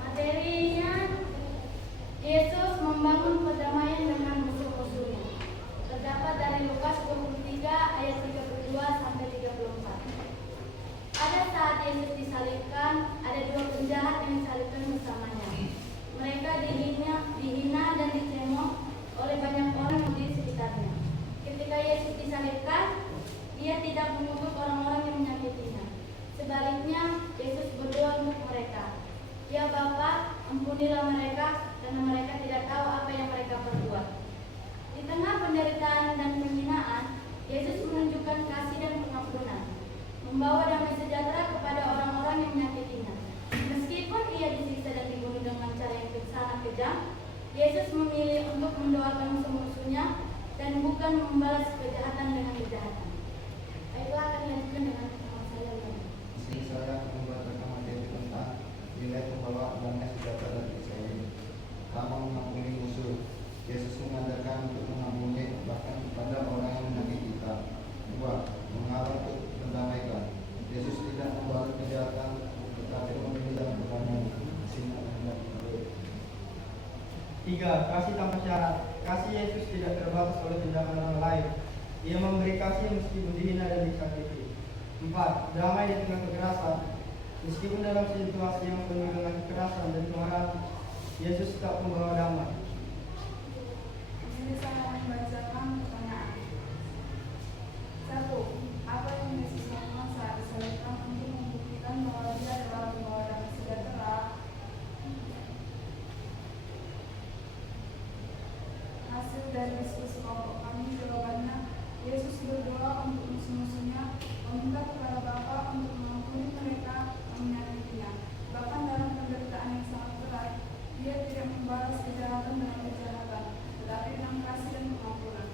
Materinya, Yesus membangun perdamaian dengan musuh-musuhnya. Terdapat dari Lukas 23 ayat 32 sampai 34. Pada saat Yesus disalibkan, ada dua penjahat yang disalibkan bersamanya. Mereka dihina dan dicemooh oleh banyak orang di sekitarnya. Ketika Yesus disalibkan, dia tidak mengutuk orang-orang yang menyakitinya. Sebaliknya, Yesus berdoa untuk mereka. Ya Bapa, ampunilah mereka, karena mereka tidak tahu apa yang mereka perbuat. Di tengah penderitaan dan penghinaan, Yesus menunjukkan kasih dan pengampunan, membawa damai sejahtera kepada orang-orang yang menyakitinya. Meskipun ia disiksa dan dibunuh dengan cara yang sangat kejam, Yesus memilih untuk mendoakan musuh-musuhnya dan bukan membalas kejahatan dengan kejahatan. Baiklah, akan dilanjutkan dengan teman saya. Di sini saya membacakan materi tentang nilai pembawa damai sejahtera dari Israel. Pertama, mengampuni musuh. Yesus mengajarkan untuk mengampuni bahkan kepada orang yang menyakiti kita. Dua, mengarah untuk mendamaikan. Yesus tidak membalas kejahatan, tetapi memilih dan berdamai. Tiga, kasih tanpa syarat. Kasih Yesus tidak terbatas oleh tindakan orang lain. Ia memberi kasih meskipun dihina dan disakiti. Empat, damai di tengah kekerasan. Meskipun dalam situasi yang penuh dengan kekerasan dan kemarahan, Yesus tetap membawa damai. Di sini saya membacakan pertanyaan. 1. Apa yang Yesus lakukan saat disalibkan untuk membuktikan bahwa dia adalah pembawa damai sejahtera? Hasil dari diskusi kelompok kami, jawabannya Yesus berdoa untuk musuh-musuhnya, meminta kepada Bapa untuk mengampuni mereka yang menyakitinya. Bahkan dalam penderitaan yang sangat berat, dia tidak membalas kejahatan dengan kejahatan, tetapi dengan kasih dan pengampunan.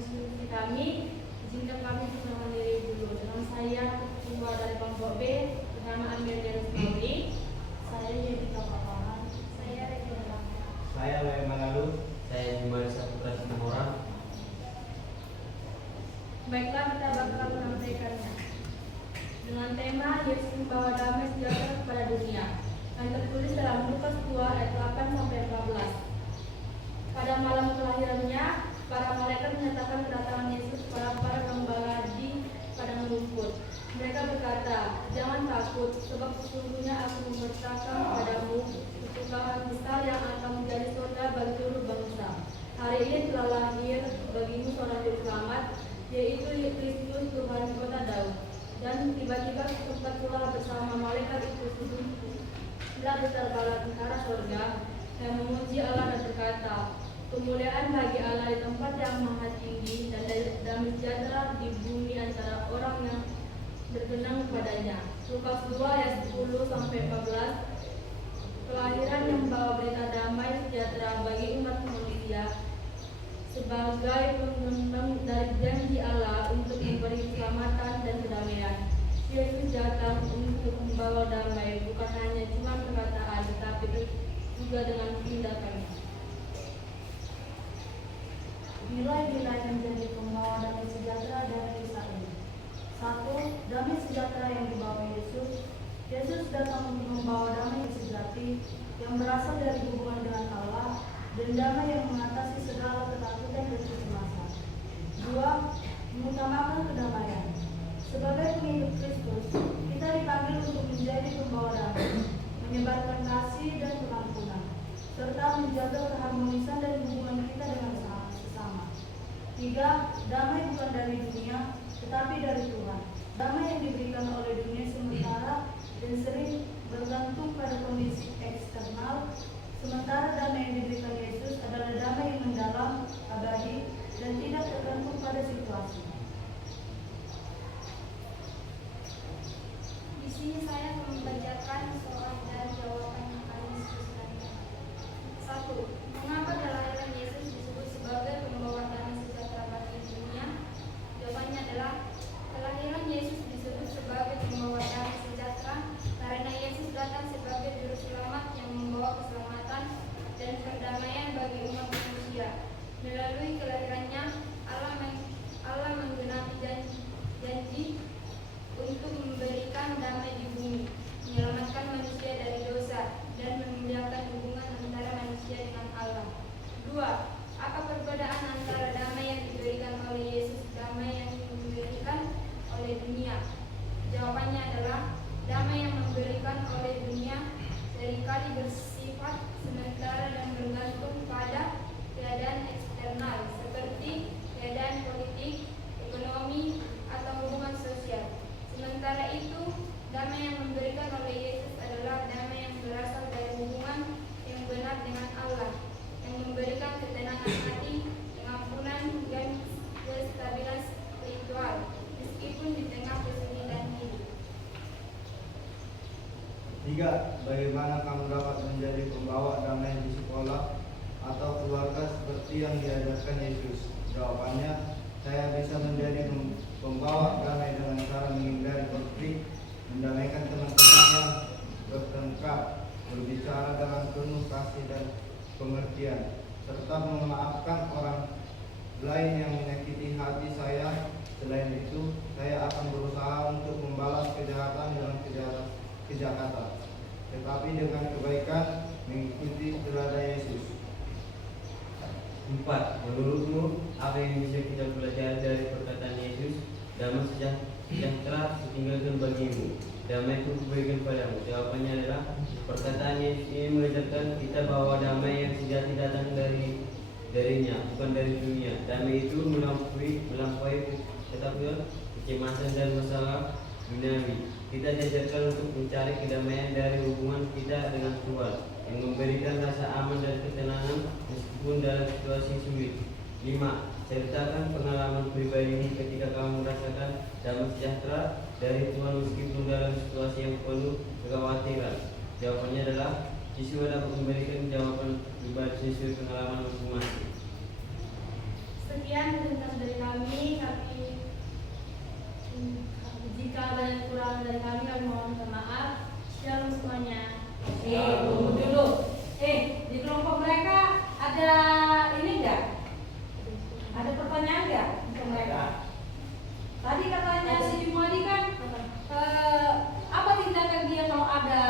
diskusi kami, izinkan kami perkenalan diri dulu. Dengan saya ketua dari kelompok B, bernama Amir Derismauli. Saya Yudhika Papahan. Saya Regina. Saya Lea Malalu. Saya Jumari Saputra Situmorang. Baiklah, kita bakal menyampaikannya dengan tema Yesus membawa damai sejahtera kepada dunia, yang tertulis dalam Lukas 2 ayat 8 sampai 14. Pada malam kelahirannya, para malaikat menyatakan kedatangan Yesus kepada para gembala di padang rumput. Mereka berkata, "Jangan takut, sebab sesungguhnya aku memberitakan kepadamu kesukaran besar yang akan menjadi surga bagi seluruh bangsa. Hari ini telah lahir bagimu seorang juru selamat, yaitu Kristus Tuhan di kota Daud." Dan tiba-tiba sempat pula bersama malaikat itu sudah berterbang tentara surga yang memuji Allah dan berkata, "Kemuliaan bagi Allah di tempat yang maha tinggi dan damai sejahtera di bumi antara orang yang berkenan kepadanya." Lukas 2 ayat 10 sampai 14. Kelahiran yang membawa berita damai sejahtera bagi umat manusia sebagai pengembang dari janji Allah untuk memberi keselamatan dan kedamaian. Yesus datang untuk membawa damai, bukan hanya cuma perkataan, tetapi juga dengan tindakannya. Nilai-nilai menjadi pembawa damai sejahtera dari kisah ini. 1. Damai sejahtera yang dibawa Yesus. Yesus datang untuk membawa damai sejati yang berasal dari hubungan dengan Allah dan damai yang mengatasi segala ketakutan dan kecemasan. 2. Mengutamakan kedamaian. Sebagai pengikut Kristus, kita dipanggil untuk menjadi pembawa damai, menyebarkan kasih dan pengampunan, serta menjaga keharmonisan dan hubungan kita dengan sesama. 3. Damai bukan dari dunia, tetapi dari Tuhan. Damai yang diberikan oleh dunia sementara dan sering bergantung pada kondisi eksternal, sementara damai yang diberikan Yesus adalah damai yang mendalam, abadi, dan tidak tergantung pada situasi. Di sini saya akan membacakan soal dan jawaban yang kalian diskusikan. 1. Mengapa kelahiran Yesus disebut sebagai pembawa damai sejahtera bagi dunia? Jawabannya adalah kelahiran Yesus disebut sebagai pembawa damai sejahtera karena Yesus datang sebagai juru selamat yang membawa keselamatan dan perdamaian bagi umat manusia. Melalui kelahirannya, Allah menggenapi janji untuk memberikan damai di bumi, menyelamatkan manusia dari dosa, dan memuliakan hubungan antara manusia dengan Allah. 2. Apa perbedaan antara damai yang diberikan oleh Yesus dan damai yang diberikan oleh dunia? Jawabannya adalah damai yang diberikan oleh dunia seringkali bersifat sementara dan bergantung pada keadaan eksternal seperti keadaan politik, ekonomi, atau hubungan sosial. Sementara itu, damai yang diberikan oleh Yesus adalah damai yang berasal dari hubungan yang benar dengan Allah, yang memberikan ketenangan hati, pengampunan, dan kestabilan spiritual, meskipun di tengah kesulitan hidup. 3. Bagaimana kamu dapat menjadi pembawa damai di sekolah atau keluarga seperti yang diajarkan Yesus? Jawabannya, saya bisa menjadi pembawa damai dengan cara menghindari konflik, mendamaikan teman-teman yang bertengkar, berbicara dengan penuh kasih dan pengertian, serta memaafkan orang lain yang menyakiti hati saya. Selain itu, saya akan berusaha untuk membalas kejahatan dengan kejahatan, tetapi dengan kebaikan, mengikuti teladan Yesus. 4. Menurutmu, apa yang bisa kita pelajari dari perkataan Yesus? Damai sejahtera kutinggalkan bagimu, damai itu kuberikan padamu. Jawabannya adalah perkataan Yesus ini mengajarkan kita bahwa damai yang sejati datang darinya, bukan dari dunia. Damai itu melampaui ketakutan, kecemasan, dan masalah duniawi. Kita diajarkan untuk mencari kedamaian dari hubungan kita dengan Tuhan, yang memberikan rasa aman dan ketenangan meskipun dalam situasi sulit. 5. Ceritakan pengalaman pribadi ketika kamu merasakan damai sejahtera dari Tuhan meskipun dalam situasi yang penuh kekhawatiran. Jawabannya adalah siswa dapat memberikan jawaban pribadi sesuai pengalaman masing-masing. Sekian penjelasan dari kami. Jika ada yang kurang dari kami mohon maaf. Shalom semuanya. Tunggu dulu. Di kelompok mereka ada ini enggak? Ada pertanyaan enggak untuk mereka? Tadi katanya si Jumadi kan apa tindakan dia kalau ada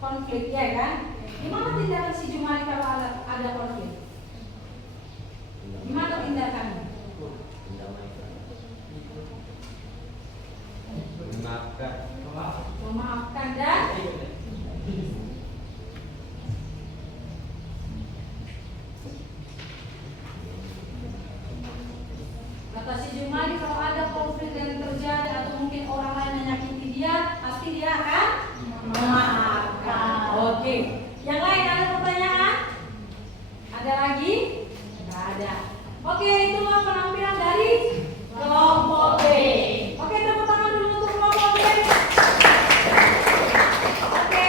konflik, ya kan? Gimana tindakan si Jumadi kalau ada konflik? Gimana tindakannya? Memaafkan dan kata si Jumadi kalau ada konflik yang terjadi atau mungkin orang lain menyakiti dia, pasti dia akan memaafkan. Oke. Yang lain ada pertanyaan? Ada lagi? Tidak ada. Oke, itulah penampilan dari kelompok B. Oke, tepuk tangan dulu untuk kelompok B. Oke,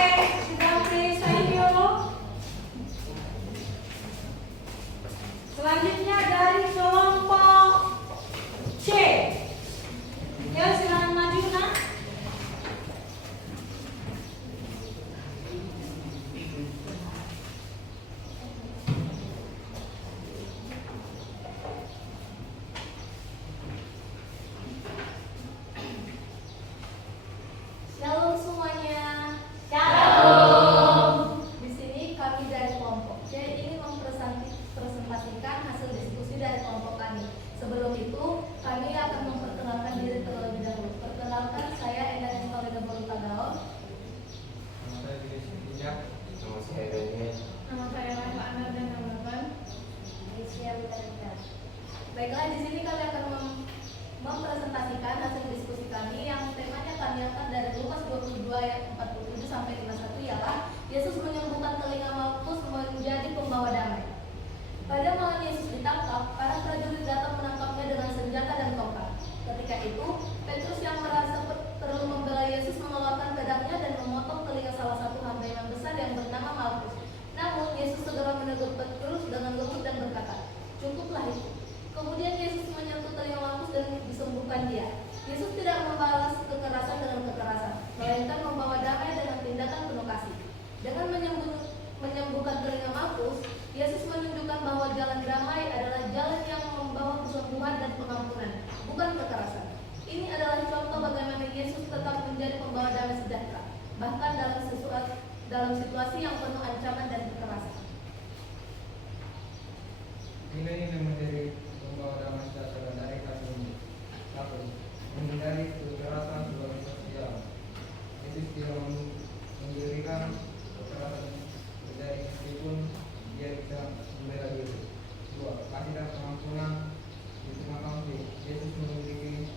sudah please, thank you. Selanjutnya dari kelompok C. Ya, silakan maju, nak. Shalom semuanya. Shalom. Di sini kami dari kelompok C ingin mempresentasikan hasil diskusi dari kelompok kami. Sebelum itu, kami akan memperkenalkan diri terlebih dahulu. Perkenalkan, saya Enda Esmeralda Borutagaon. Nama saya Diri Sintinya. Nama saya Daniel. Nama saya Raifa Anar dan Namakan. Inisial Utarita. Baiklah, di sini kami akan mempresentasikan hasil diskusi kami yang temanya kami angkat dari Lukas 22 ayat 47 sampai 51 ialah Yesus menyembuhkan telinga Malkus menjadi pembawa damai. Pada malam Yesus ditangkap, para prajurit datang menangkapnya dengan senjata dan tongkat. Ketika itu, Petrus yang merasa perlu membela Yesus mengeluarkan pedangnya dan memotong telinga salah satu hamba imam besar yang bernama Malkus. Namun, Yesus segera menegur Petrus dengan lembut dan berkata, "Cukuplah itu." Kemudian Yesus menyentuh telinga Malkus dan disembuhkan dia. Yesus tidak membalas kekerasan dengan kekerasan, melainkan membawa damai dengan tindakan penuh kasih. Dengan menyembuhkan telinga Malkus, Yesus menunjukkan bahwa jalan damai adalah jalan yang membawa kesembuhan dan pengampunan, bukan kekerasan. Ini adalah contoh bagaimana Yesus tetap menjadi pembawa damai sejahtera, bahkan dalam situasi yang penuh ancaman dan kekerasan. Nilai menjadi pembawa damai sejahtera dari kasih ini. 1. Menghindari kekerasan sebagai sosial. Yesus tidak memberikan kekerasan terjadi meskipun dia bisa membela diri. 2. Kasih dan pengampunan di tengah konflik. Yesus memiliki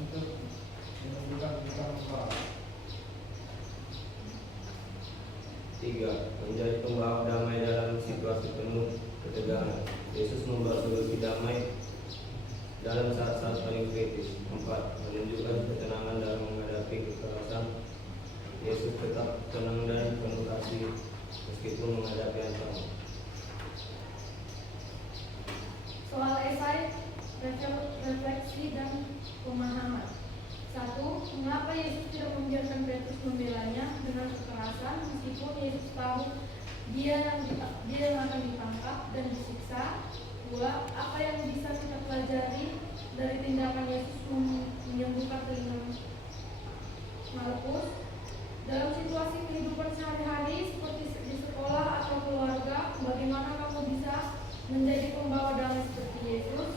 untuk menunjukkan bukan membalas. 3. Menjadi pembawa damai dalam situasi penuh ketegangan. Yesus membawa solusi damai dalam saat-saat paling kritis. 4. Menunjukkan ketenangan dalam menghadapi kekerasan. Yesus tetap tenang dan penuh kasih meskipun menghadapi ancaman. Soal esai, refleksi dan pemahaman. 1. Mengapa Yesus tidak membiarkan Petrus membelanya dengan kekerasan meskipun Yesus tahu dia yang akan ditangkap dan disiksa? 2. Apa yang bisa kita pelajari dari tindakan Yesus menyembuhkan telinga Malkus? Dalam situasi kehidupan sehari-hari seperti di sekolah atau keluarga, bagaimana kamu bisa menjadi pembawa damai seperti Yesus?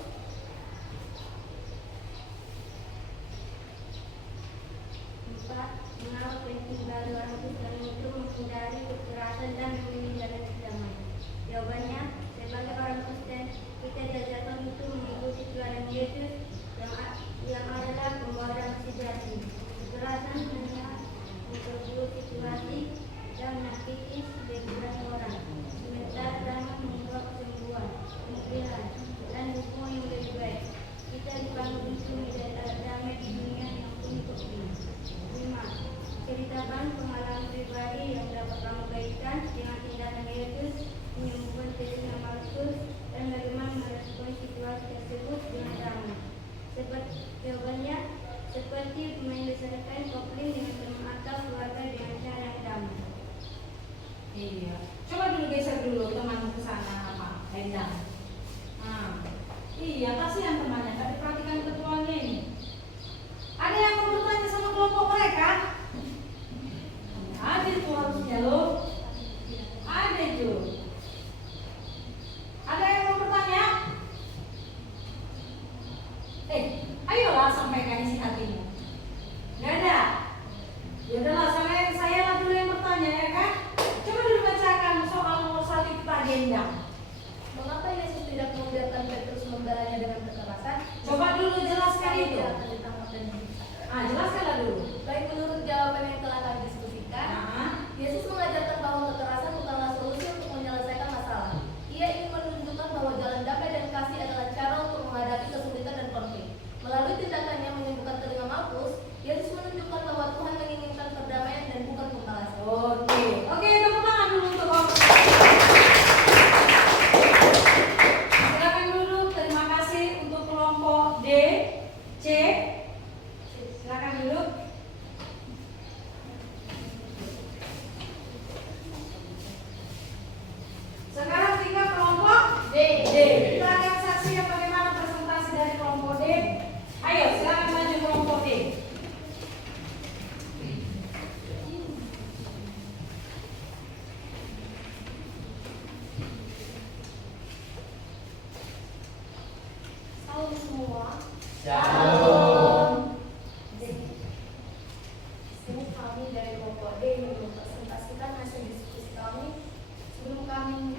4. Mengapa penting bagi orang Kristen itu menghindari kekerasan dan memilih jalan damai? Jawabannya, sebagai orang Kristen, kita diajarkan untuk mengikuti teladan Yesus yang adalah pembawa damai sejati. Kekerasan hanya memperburuk situasi dan menyakiti sebagian orang. Sementara damai membawa kesembuhan, kemuliaan, dan hubungan Shalom. Di sini kami dari kelompok D yang mempresentasikan hasil diskusi kami sebelum kami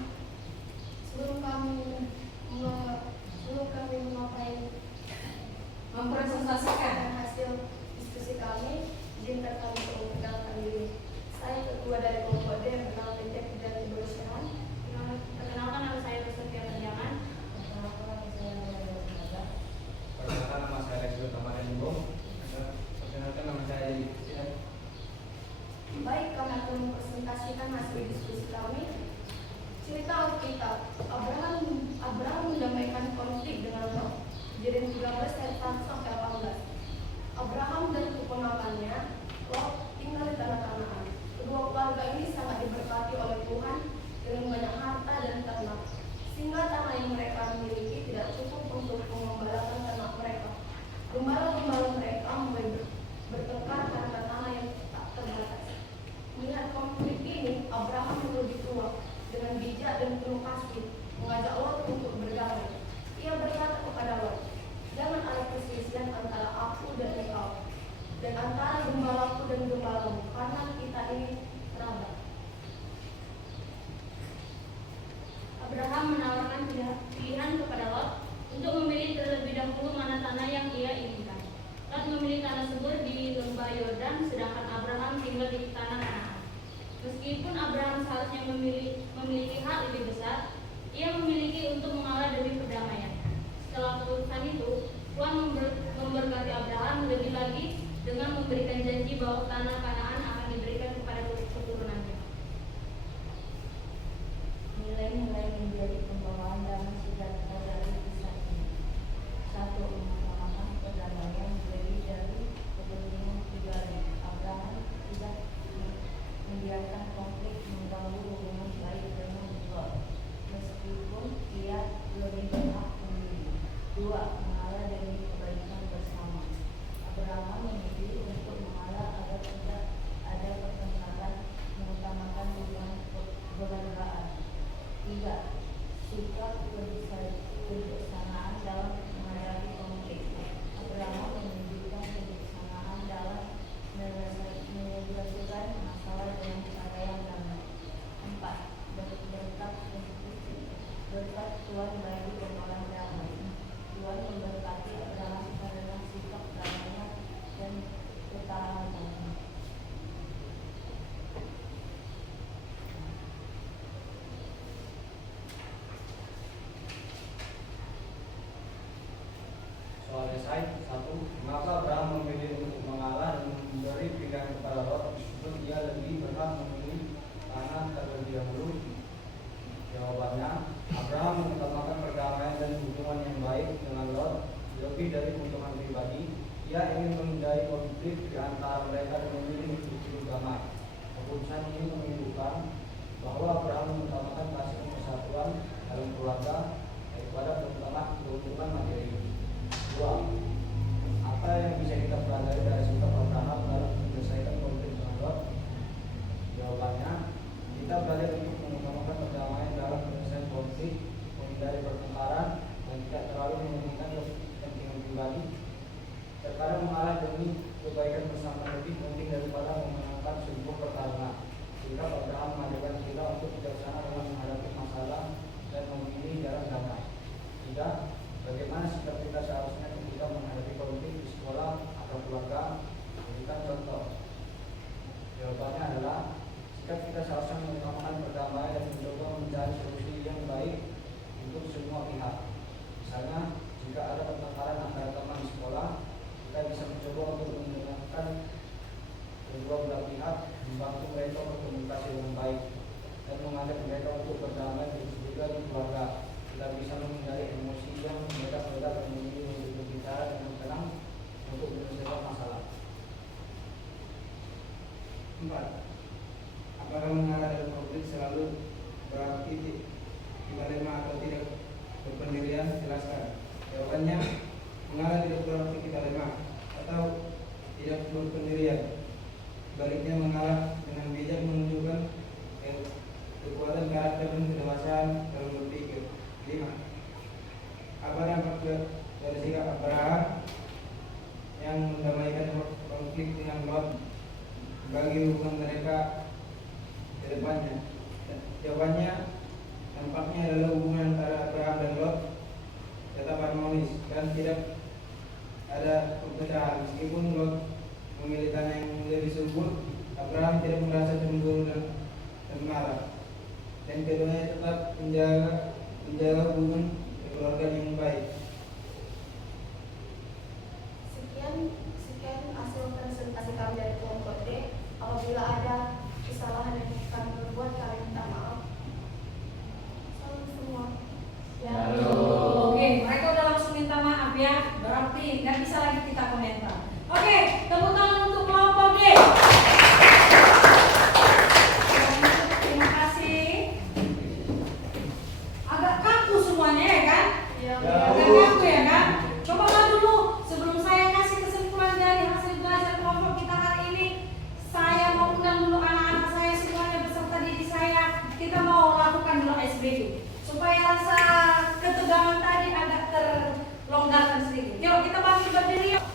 mempresentasikan hasil diskusi kami, izinkan kami untuk memperkenalkan diri. Saya ketua dari kelompok D yang bernama PT Pidati Berusaha. Perkenalkan nama saya Rosetia Panjangan. Perkenalkan nama saya Rizky Tamadyan Bung. Perkenalkan nama saya Yusuf. Baik, kami akan mempresentasikan hasil diskusi kami. Cerita Alkitab, Abraham mendamaikan konflik dengan Lot. Kejadian 13 ayat 1 sampai 18. Abraham dan keponakannya Lot tinggal di tanah Kanaan. Kedua keluarga ini sangat diberkati oleh Tuhan dengan banyak harta dan ternak, sehingga tanah yang mereka miliki tidak cukup untuk mengembalakan ternak mereka. Gembala-gembala mereka mulai bertengkar karena tanah yang tak terbatas. Melihat konflik ini, Abraham yang lebih tua dengan bijak dan penuh kasih mengajak Lot untuk berdamai. Ia berkata kepada Lot, "Jangan ada perselisihan antara aku dan engkau, dan antara gembalaku dan gembalamu, karena kita ini kerabat." Abraham menawarkan pilihan kepada Lot untuk memilih terlebih dahulu mana tanah yang ia inginkan. Lot memilih tanah subur di lembah Yordan, sedangkan Abraham tinggal di tanah Kanaan. Meskipun Abraham seharusnya memiliki hak lebih besar, ia memiliki untuk mengalah demi perdamaian. Setelah keputusan itu, Tuhan memberkati Abraham lebih lagi dengan memberikan janji bahwa tanah Kanaan akan diberikan kepada keturunannya. Nilai-nilai menjadi pembawaan damai sejahtera dari kisah ini. 1. Mengutamakan perdamaian lebih dari kepentingan pribadi. Abraham tidak membiarkan konflik mengganggu hubungan baik dengan Lot, meskipun ia lebih berhak memilih. 2. Mengalah demi kebaikan bersama. Abraham memilih untuk mengalah agar tidak ada pertengkaran, mengutamakan hubungan kekeluargaan. 3. Sikap kebijaksanaan dalam menghadapi konflik. Abraham menunjukkan kebijaksanaan dalam menyelesaikan masalah dengan cara yang damai. 4. Berkat Tuhan bagi pemahaman damai. Tuhan memberkati Abraham karena sikap damainya dan ketahanannya. Soal esai 1. Mengapa Abraham memilih untuk mengalah dan memberi pilihan kepada Lot meskipun ia lebih berhak memilih tanah terlebih dahulu? Jawabannya, Abraham mengutamakan perdamaian dan hubungan yang baik dengan Lot lebih dari keuntungan pribadi. Ia ingin menghindari konflik di antara mereka dan memilih untuk hidup damai. Keputusan ini menunjukkan bahwa Abraham mengutamakan kasih dan persatuan dalam keluarga daripada keuntungan materi. 2. Apa yang bisa kita pelajari dari sikap Abraham dalam menyelesaikan konflik dengan Lot? Jawabannya, kita belajar untuk mengutamakan perdamaian dalam penyelesaian konflik, menghindari pertengkaran, dan tidak terlalu mementingkan kepentingan pribadi. Terkadang mengalah demi kebaikan bersama lebih penting daripada memenangkan sebuah pertarungan. Sikap Abraham mengajarkan kita untuk bijaksana dalam menghadapi masalah dan memilih jalan damai. 3. Bagaimana sikap kita seharusnya ketika menghadapi konflik di sekolah atau keluarga? Berikan contoh. Jawabannya adalah sikap kita seharusnya mengutamakan perdamaian dan mencoba mencari solusi yang baik untuk semua pihak. Misalnya, jika ada pertengkaran antara teman di sekolah, kita bisa mencoba untuk mendengarkan kedua belah pihak, membantu mereka berkomunikasi dengan baik, dan mengajak mereka untuk berdamai juga di keluarga. Kita bisa menghindari emosi yang mereka dari sikap Abraham yang mendamaikan konflik dengan Lot bagi hubungan mereka ke depannya. Jawabannya nampaknya adalah hubungan antara Abraham dan Lot tetap harmonis dan tidak ada perpecahan. Meskipun Lot memilih tanah yang lebih subur, Abraham tidak merasa cemburu dan marah, dan keduanya tetap menjaga hubungan keluarga yang baik. Sekian hasil presentasi kami dari kelompok D. Apabila ada kesalahan yang kami perbuat, kami minta maaf. Salam semua. Oke, mereka udah langsung minta maaf ya. Berarti nggak bisa lagi kita komentar. Oke, tepuk tangan untuk kelompok D. Terima kasih. Agak kaku semuanya ya kan? Agak kaku ya kan? Coba dulu sebelum saya kasih kesimpulan dari hasil belajar kelompok kita hari ini, saya mau undang dulu anak-anak saya semuanya beserta diri saya. Kita mau lakukan dulu SBD supaya rasa ketegangan tadi agak terlonggarkan sedikit. Yuk kita bangkit berdiri yuk.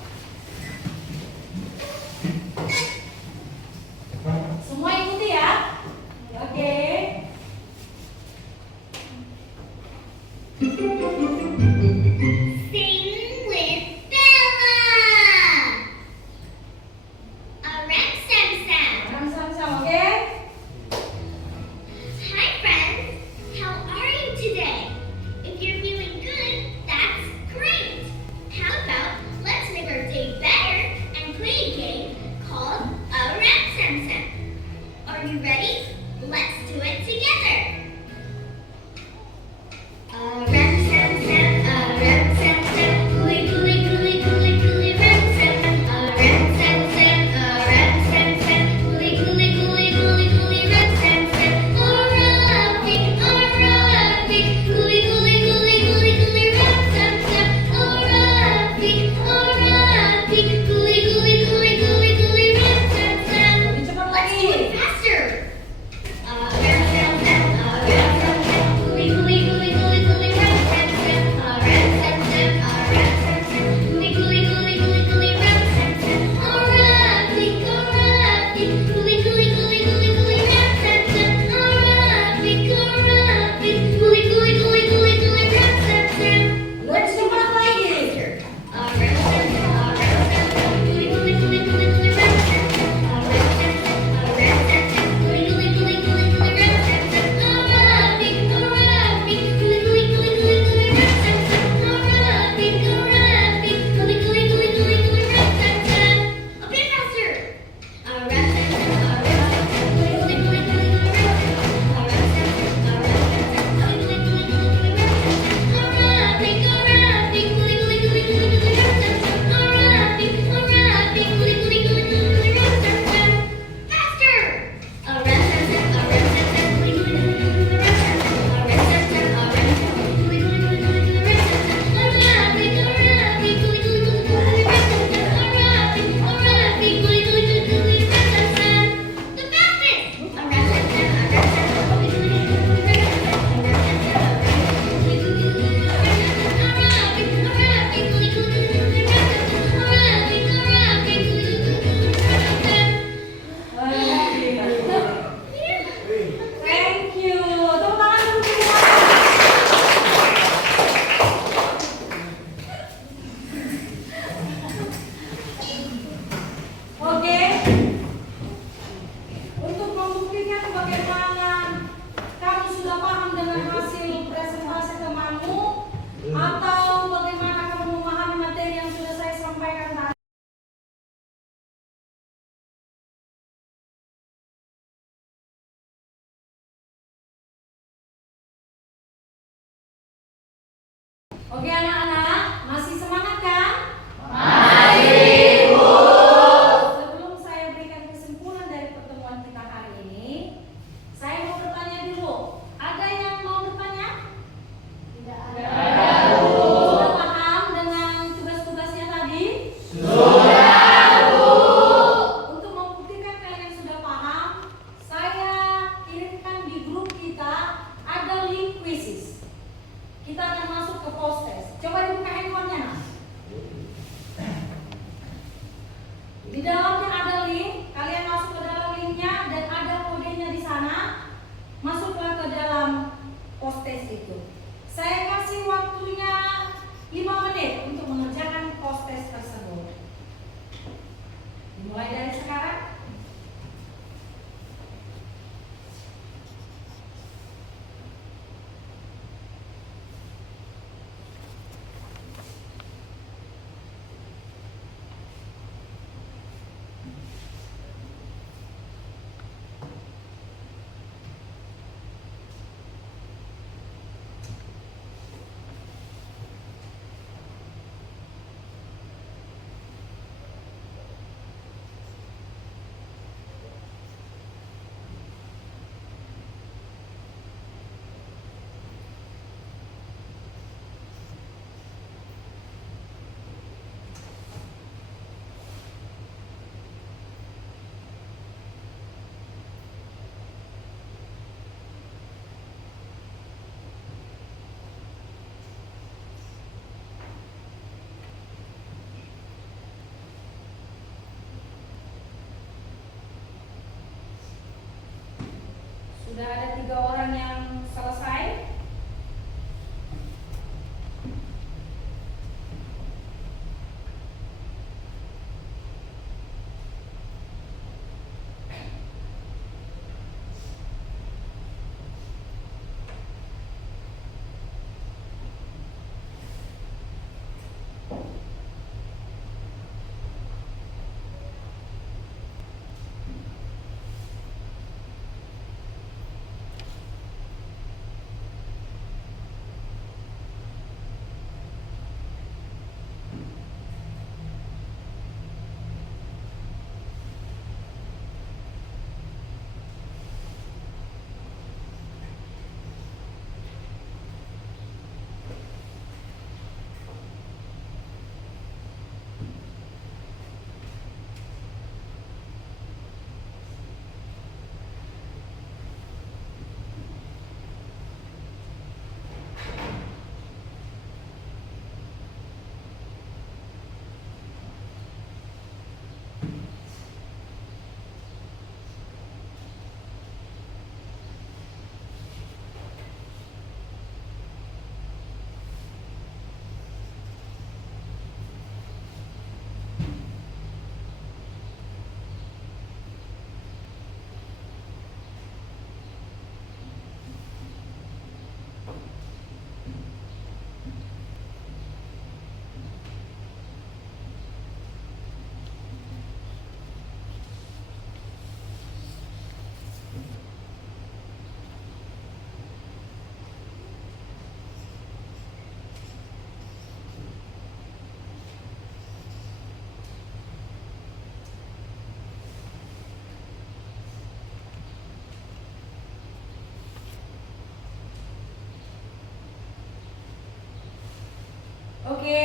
Oke,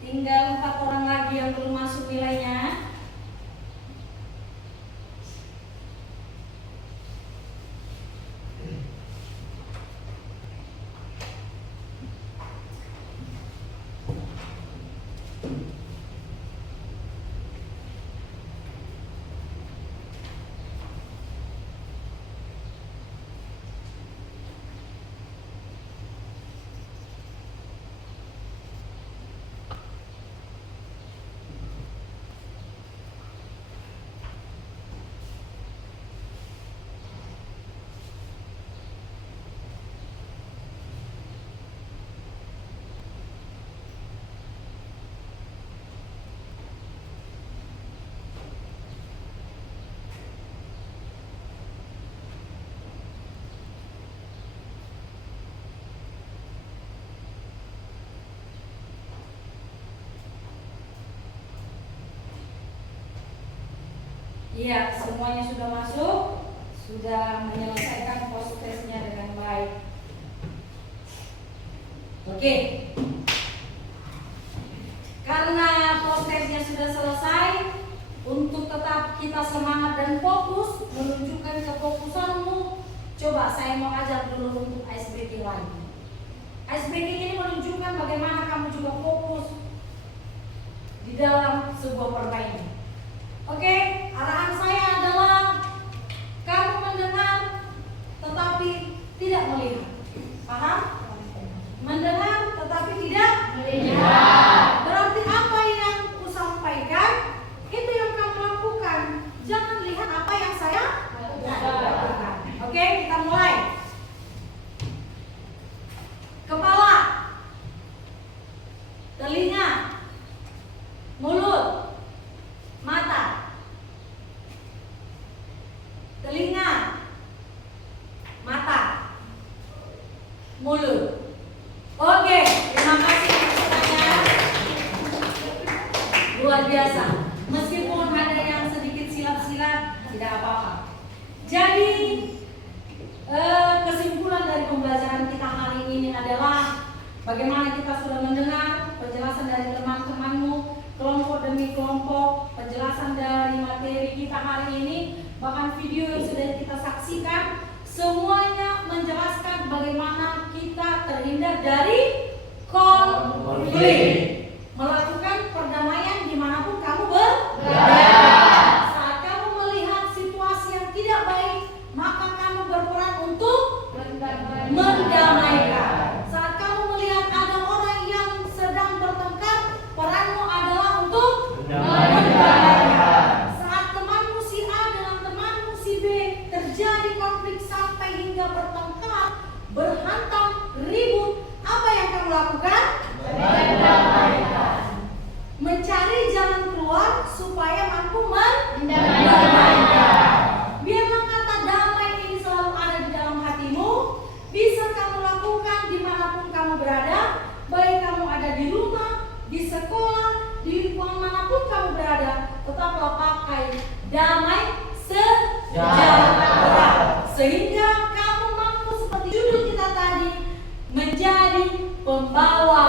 tinggal 4 orang lagi yang belum masuk nilainya. Iya, semuanya sudah masuk, sudah menyelesaikan post testnya dengan baik. Oke, karena post testnya sudah selesai, untuk tetap kita semangat dan fokus, menunjukkan kefokusanmu, coba saya mau ajak dulu untuk ice breaking lagi. Ice breaking ini menunjukkan bagaimana kamu juga fokus di dalam sebuah permainan. Oke, arahan saya adalah kamu mendengar tetapi tidak melihat. Paham? Mendengar tetapi tidak melihat. Berarti apa yang aku sampaikan itu yang kamu lakukan. Jangan lihat apa yang saya lakukan. Oke, kita mulai. Kepala, telinga, mulut, mata, telinga, mata, mulut. Oke, terima kasih pesertanya. Luar biasa. Meskipun ada yang sedikit silap-silap, tidak apa-apa. Jadi kesimpulan dari pembelajaran kita hari ini adalah bagaimana kita sudah mendengar penjelasan dari teman-temanmu, kelompok demi kelompok, penjelasan dari materi kita hari ini, bahkan video yang sudah kita saksikan, semuanya menjelaskan bagaimana kita terhindar dari konflik, melakukan perdamaian dimanapun kamu berada. Saat kamu melihat situasi yang tidak baik, maka kamu berperan untuk mendamaikan. Saat kamu melihat ada orang yang sedang bertengkar, peranmu adalah untuk mendamaikan. Saat temanmu si A dengan temanmu si B terjadi konflik sampai hingga bertengkar, berhantam, ribut, apa yang kamu lakukan? Mendamaikan. Mencari jalan keluar supaya mampu mendamaikan. Biarlah kata damai ini selalu ada di dalam hatimu. Bisa kamu lakukan dimanapun kamu berada, baik kamu ada di rumah, di sekolah, di lingkungan manapun kamu berada, tetaplah pakai damai sejahtera, sehingga kamu mampu seperti judul kita tadi, menjadi pembawa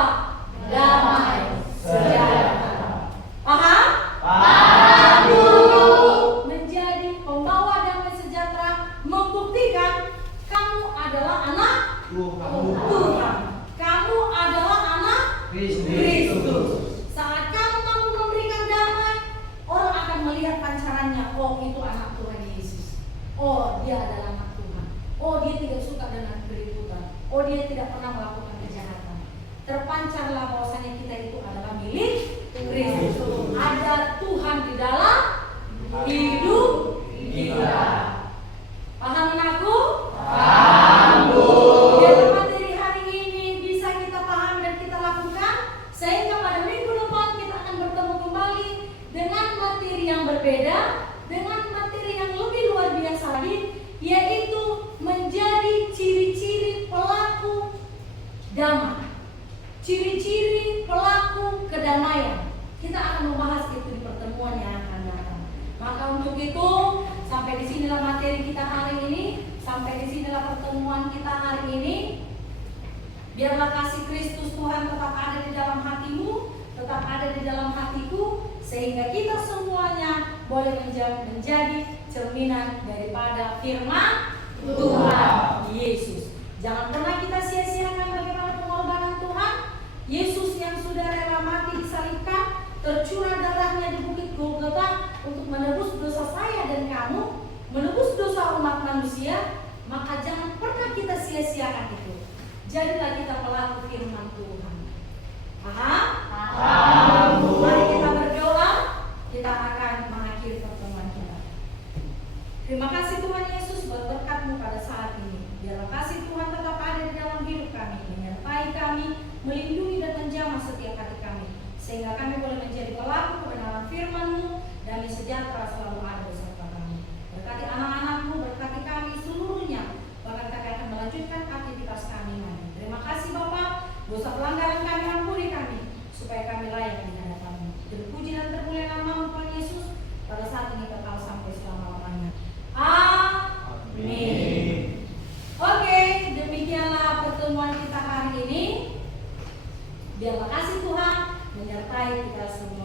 damai sejahtera. Paham? Paham dulu. Menjadi pembawa damai sejahtera membuktikan kamu adalah anak Tuhan. Kamu adalah anak Kristus. Saat kamu mampu memberikan damai, orang akan melihat pancarannya. Oh, itu anak Tuhan Yesus. Oh, dia adalah anak Tuhan. Oh, dia tidak suka dengan keributan. Oh, dia tidak pernah melakukan kejahatan. Terpancarlah bahwasanya kita itu adalah milik Kristus. Ada Tuhan di dalam hidup kita. Paham anakku? Paham, Bu. Biar materi hari ini bisa kita paham dan kita lakukan, sehingga pada minggu depan kita akan bertemu kembali dengan materi yang berbeda, dengan materi yang lebih luar biasa lagi, yaitu menjadi ciri-ciri pelaku damai, ciri-ciri pelaku kedamaian. Kita akan membahas itu di pertemuan yang akan datang. Maka untuk itu, sampai di sinilah materi kita hari ini, sampai di sinilah pertemuan kita hari ini. Biarlah kasih Kristus Tuhan tetap ada di dalam hatimu, tetap ada di dalam hatiku, sehingga kita semuanya boleh menjadi cerminan daripada firman Tuhan Yesus. Jangan pernah kita sia-siakan bagaimana pengorbanan Tuhan Yesus yang sudah rela mati disalibkan, tercurah darahnya di bukit Golgota untuk menebus dosa saya dan kamu, menebus dosa umat manusia. Maka jangan pernah kita sia-siakan itu. Jadilah kita pelaku firman Tuhan. Paham? Mari kita berdoa. Kita akan mengakhiri pertemuan kita. Terima kasih Tuhan Yesus buat berkat-Mu pada saat ini. Biarlah kasih Tuhan tetap ada di dalam hidup kami, menyertai kami, melindungi dan menjamah setiap hati kami, sehingga kami boleh menjadi pelaku kebenaran firman-Mu. Damai sejahtera selalu ada beserta kami. Berkati anak-anak-Mu, berkati kami seluruhnya. Bahkan kami akan melanjutkan aktivitas kami lagi. Terima kasih Bapa, dosa pelanggaran kami ampuni kami, supaya kami layak di hadapan-Mu. Terpuji dan termulia nama Tuhan Yesus pada saat ini kekal sampai selama-lamanya. Amin. Oke, demikianlah pertemuan kita hari ini. Biarlah kasih Tuhan menyertai kita semua.